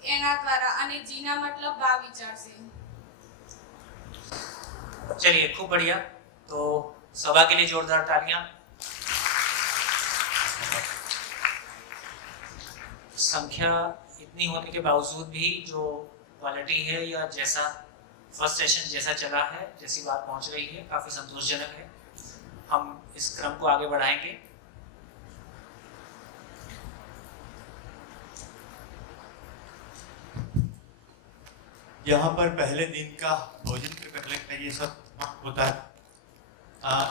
એના દ્વારા, અને જીના मतलब બા વિચાર से। चलिए, खूब बढ़िया। तो सभा के लिए जोरदार तालियां। संख्या इतनी होने के बावजूद भी जो क्वालिटी है या जैसा फर्स्ट सेशन जैसा चला है, जैसी बात पहुंच रही है, काफ़ी संतोषजनक है। हम इस क्रम को आगे बढ़ाएंगे। यहाँ पर पहले दिन का भोजन के पहले का ये सब होता है।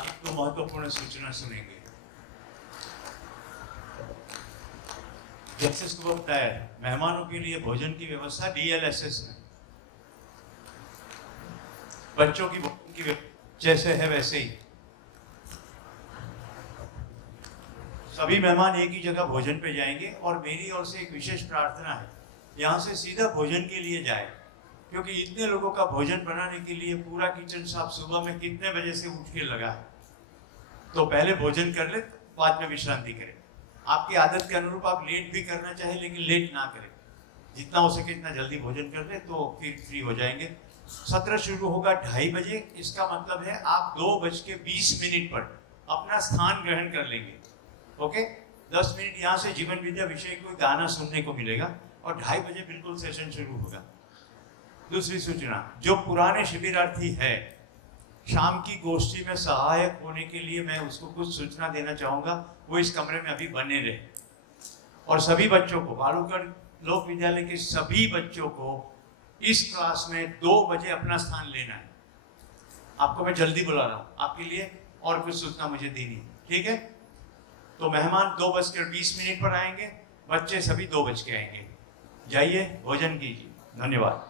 एक तो महत्वपूर्ण सूचना सुनेंगे। जैसे सुबह बताया, मेहमानों के लिए भोजन की व्यवस्था DLSS में, बच्चों की भोजन की जैसे है वैसे ही सभी मेहमान एक ही जगह भोजन पे जाएंगे। और मेरी ओर से एक विशेष प्रार्थना है, यहाँ से सीधा भोजन के लिए जाए, क्योंकि इतने लोगों का भोजन बनाने के लिए पूरा किचन साफ सुबह में कितने बजे से उठ के लगा है। तो पहले भोजन कर ले, बाद में विश्रांति करें। आपकी आदत के अनुरूप आप लेट भी करना चाहे, लेकिन लेट ना करें। जितना हो सके इतना जल्दी भोजन कर ले तो फिर फ्री हो जाएंगे। सत्र शुरू होगा 2:30 बजे। इसका मतलब है आप 2:20 पर अपना स्थान ग्रहण कर लेंगे। ओके, 10 मिनट यहाँ से जीवन विद्या विषय को गाना सुनने को मिलेगा और 2:30 बजे बिल्कुल सेशन शुरू होगा। दूसरी सूचना, जो पुराने शिविरार्थी है, शाम की गोष्ठी में सहायक होने के लिए मैं उसको कुछ सूचना देना चाहूँगा। वो इस कमरे में अभी बने रहे। और सभी बच्चों को, बालूगढ़ लोक विद्यालय के सभी बच्चों को इस क्लास में 2 बजे अपना स्थान लेना है। आपको मैं जल्दी बुला रहा हूँ, आपके लिए और कुछ सूचना मुझे देनी है, ठीक है? तो मेहमान 2:20 पर आएंगे, बच्चे सभी 2 बज के आएंगे। जाइए, भोजन कीजिए। धन्यवाद।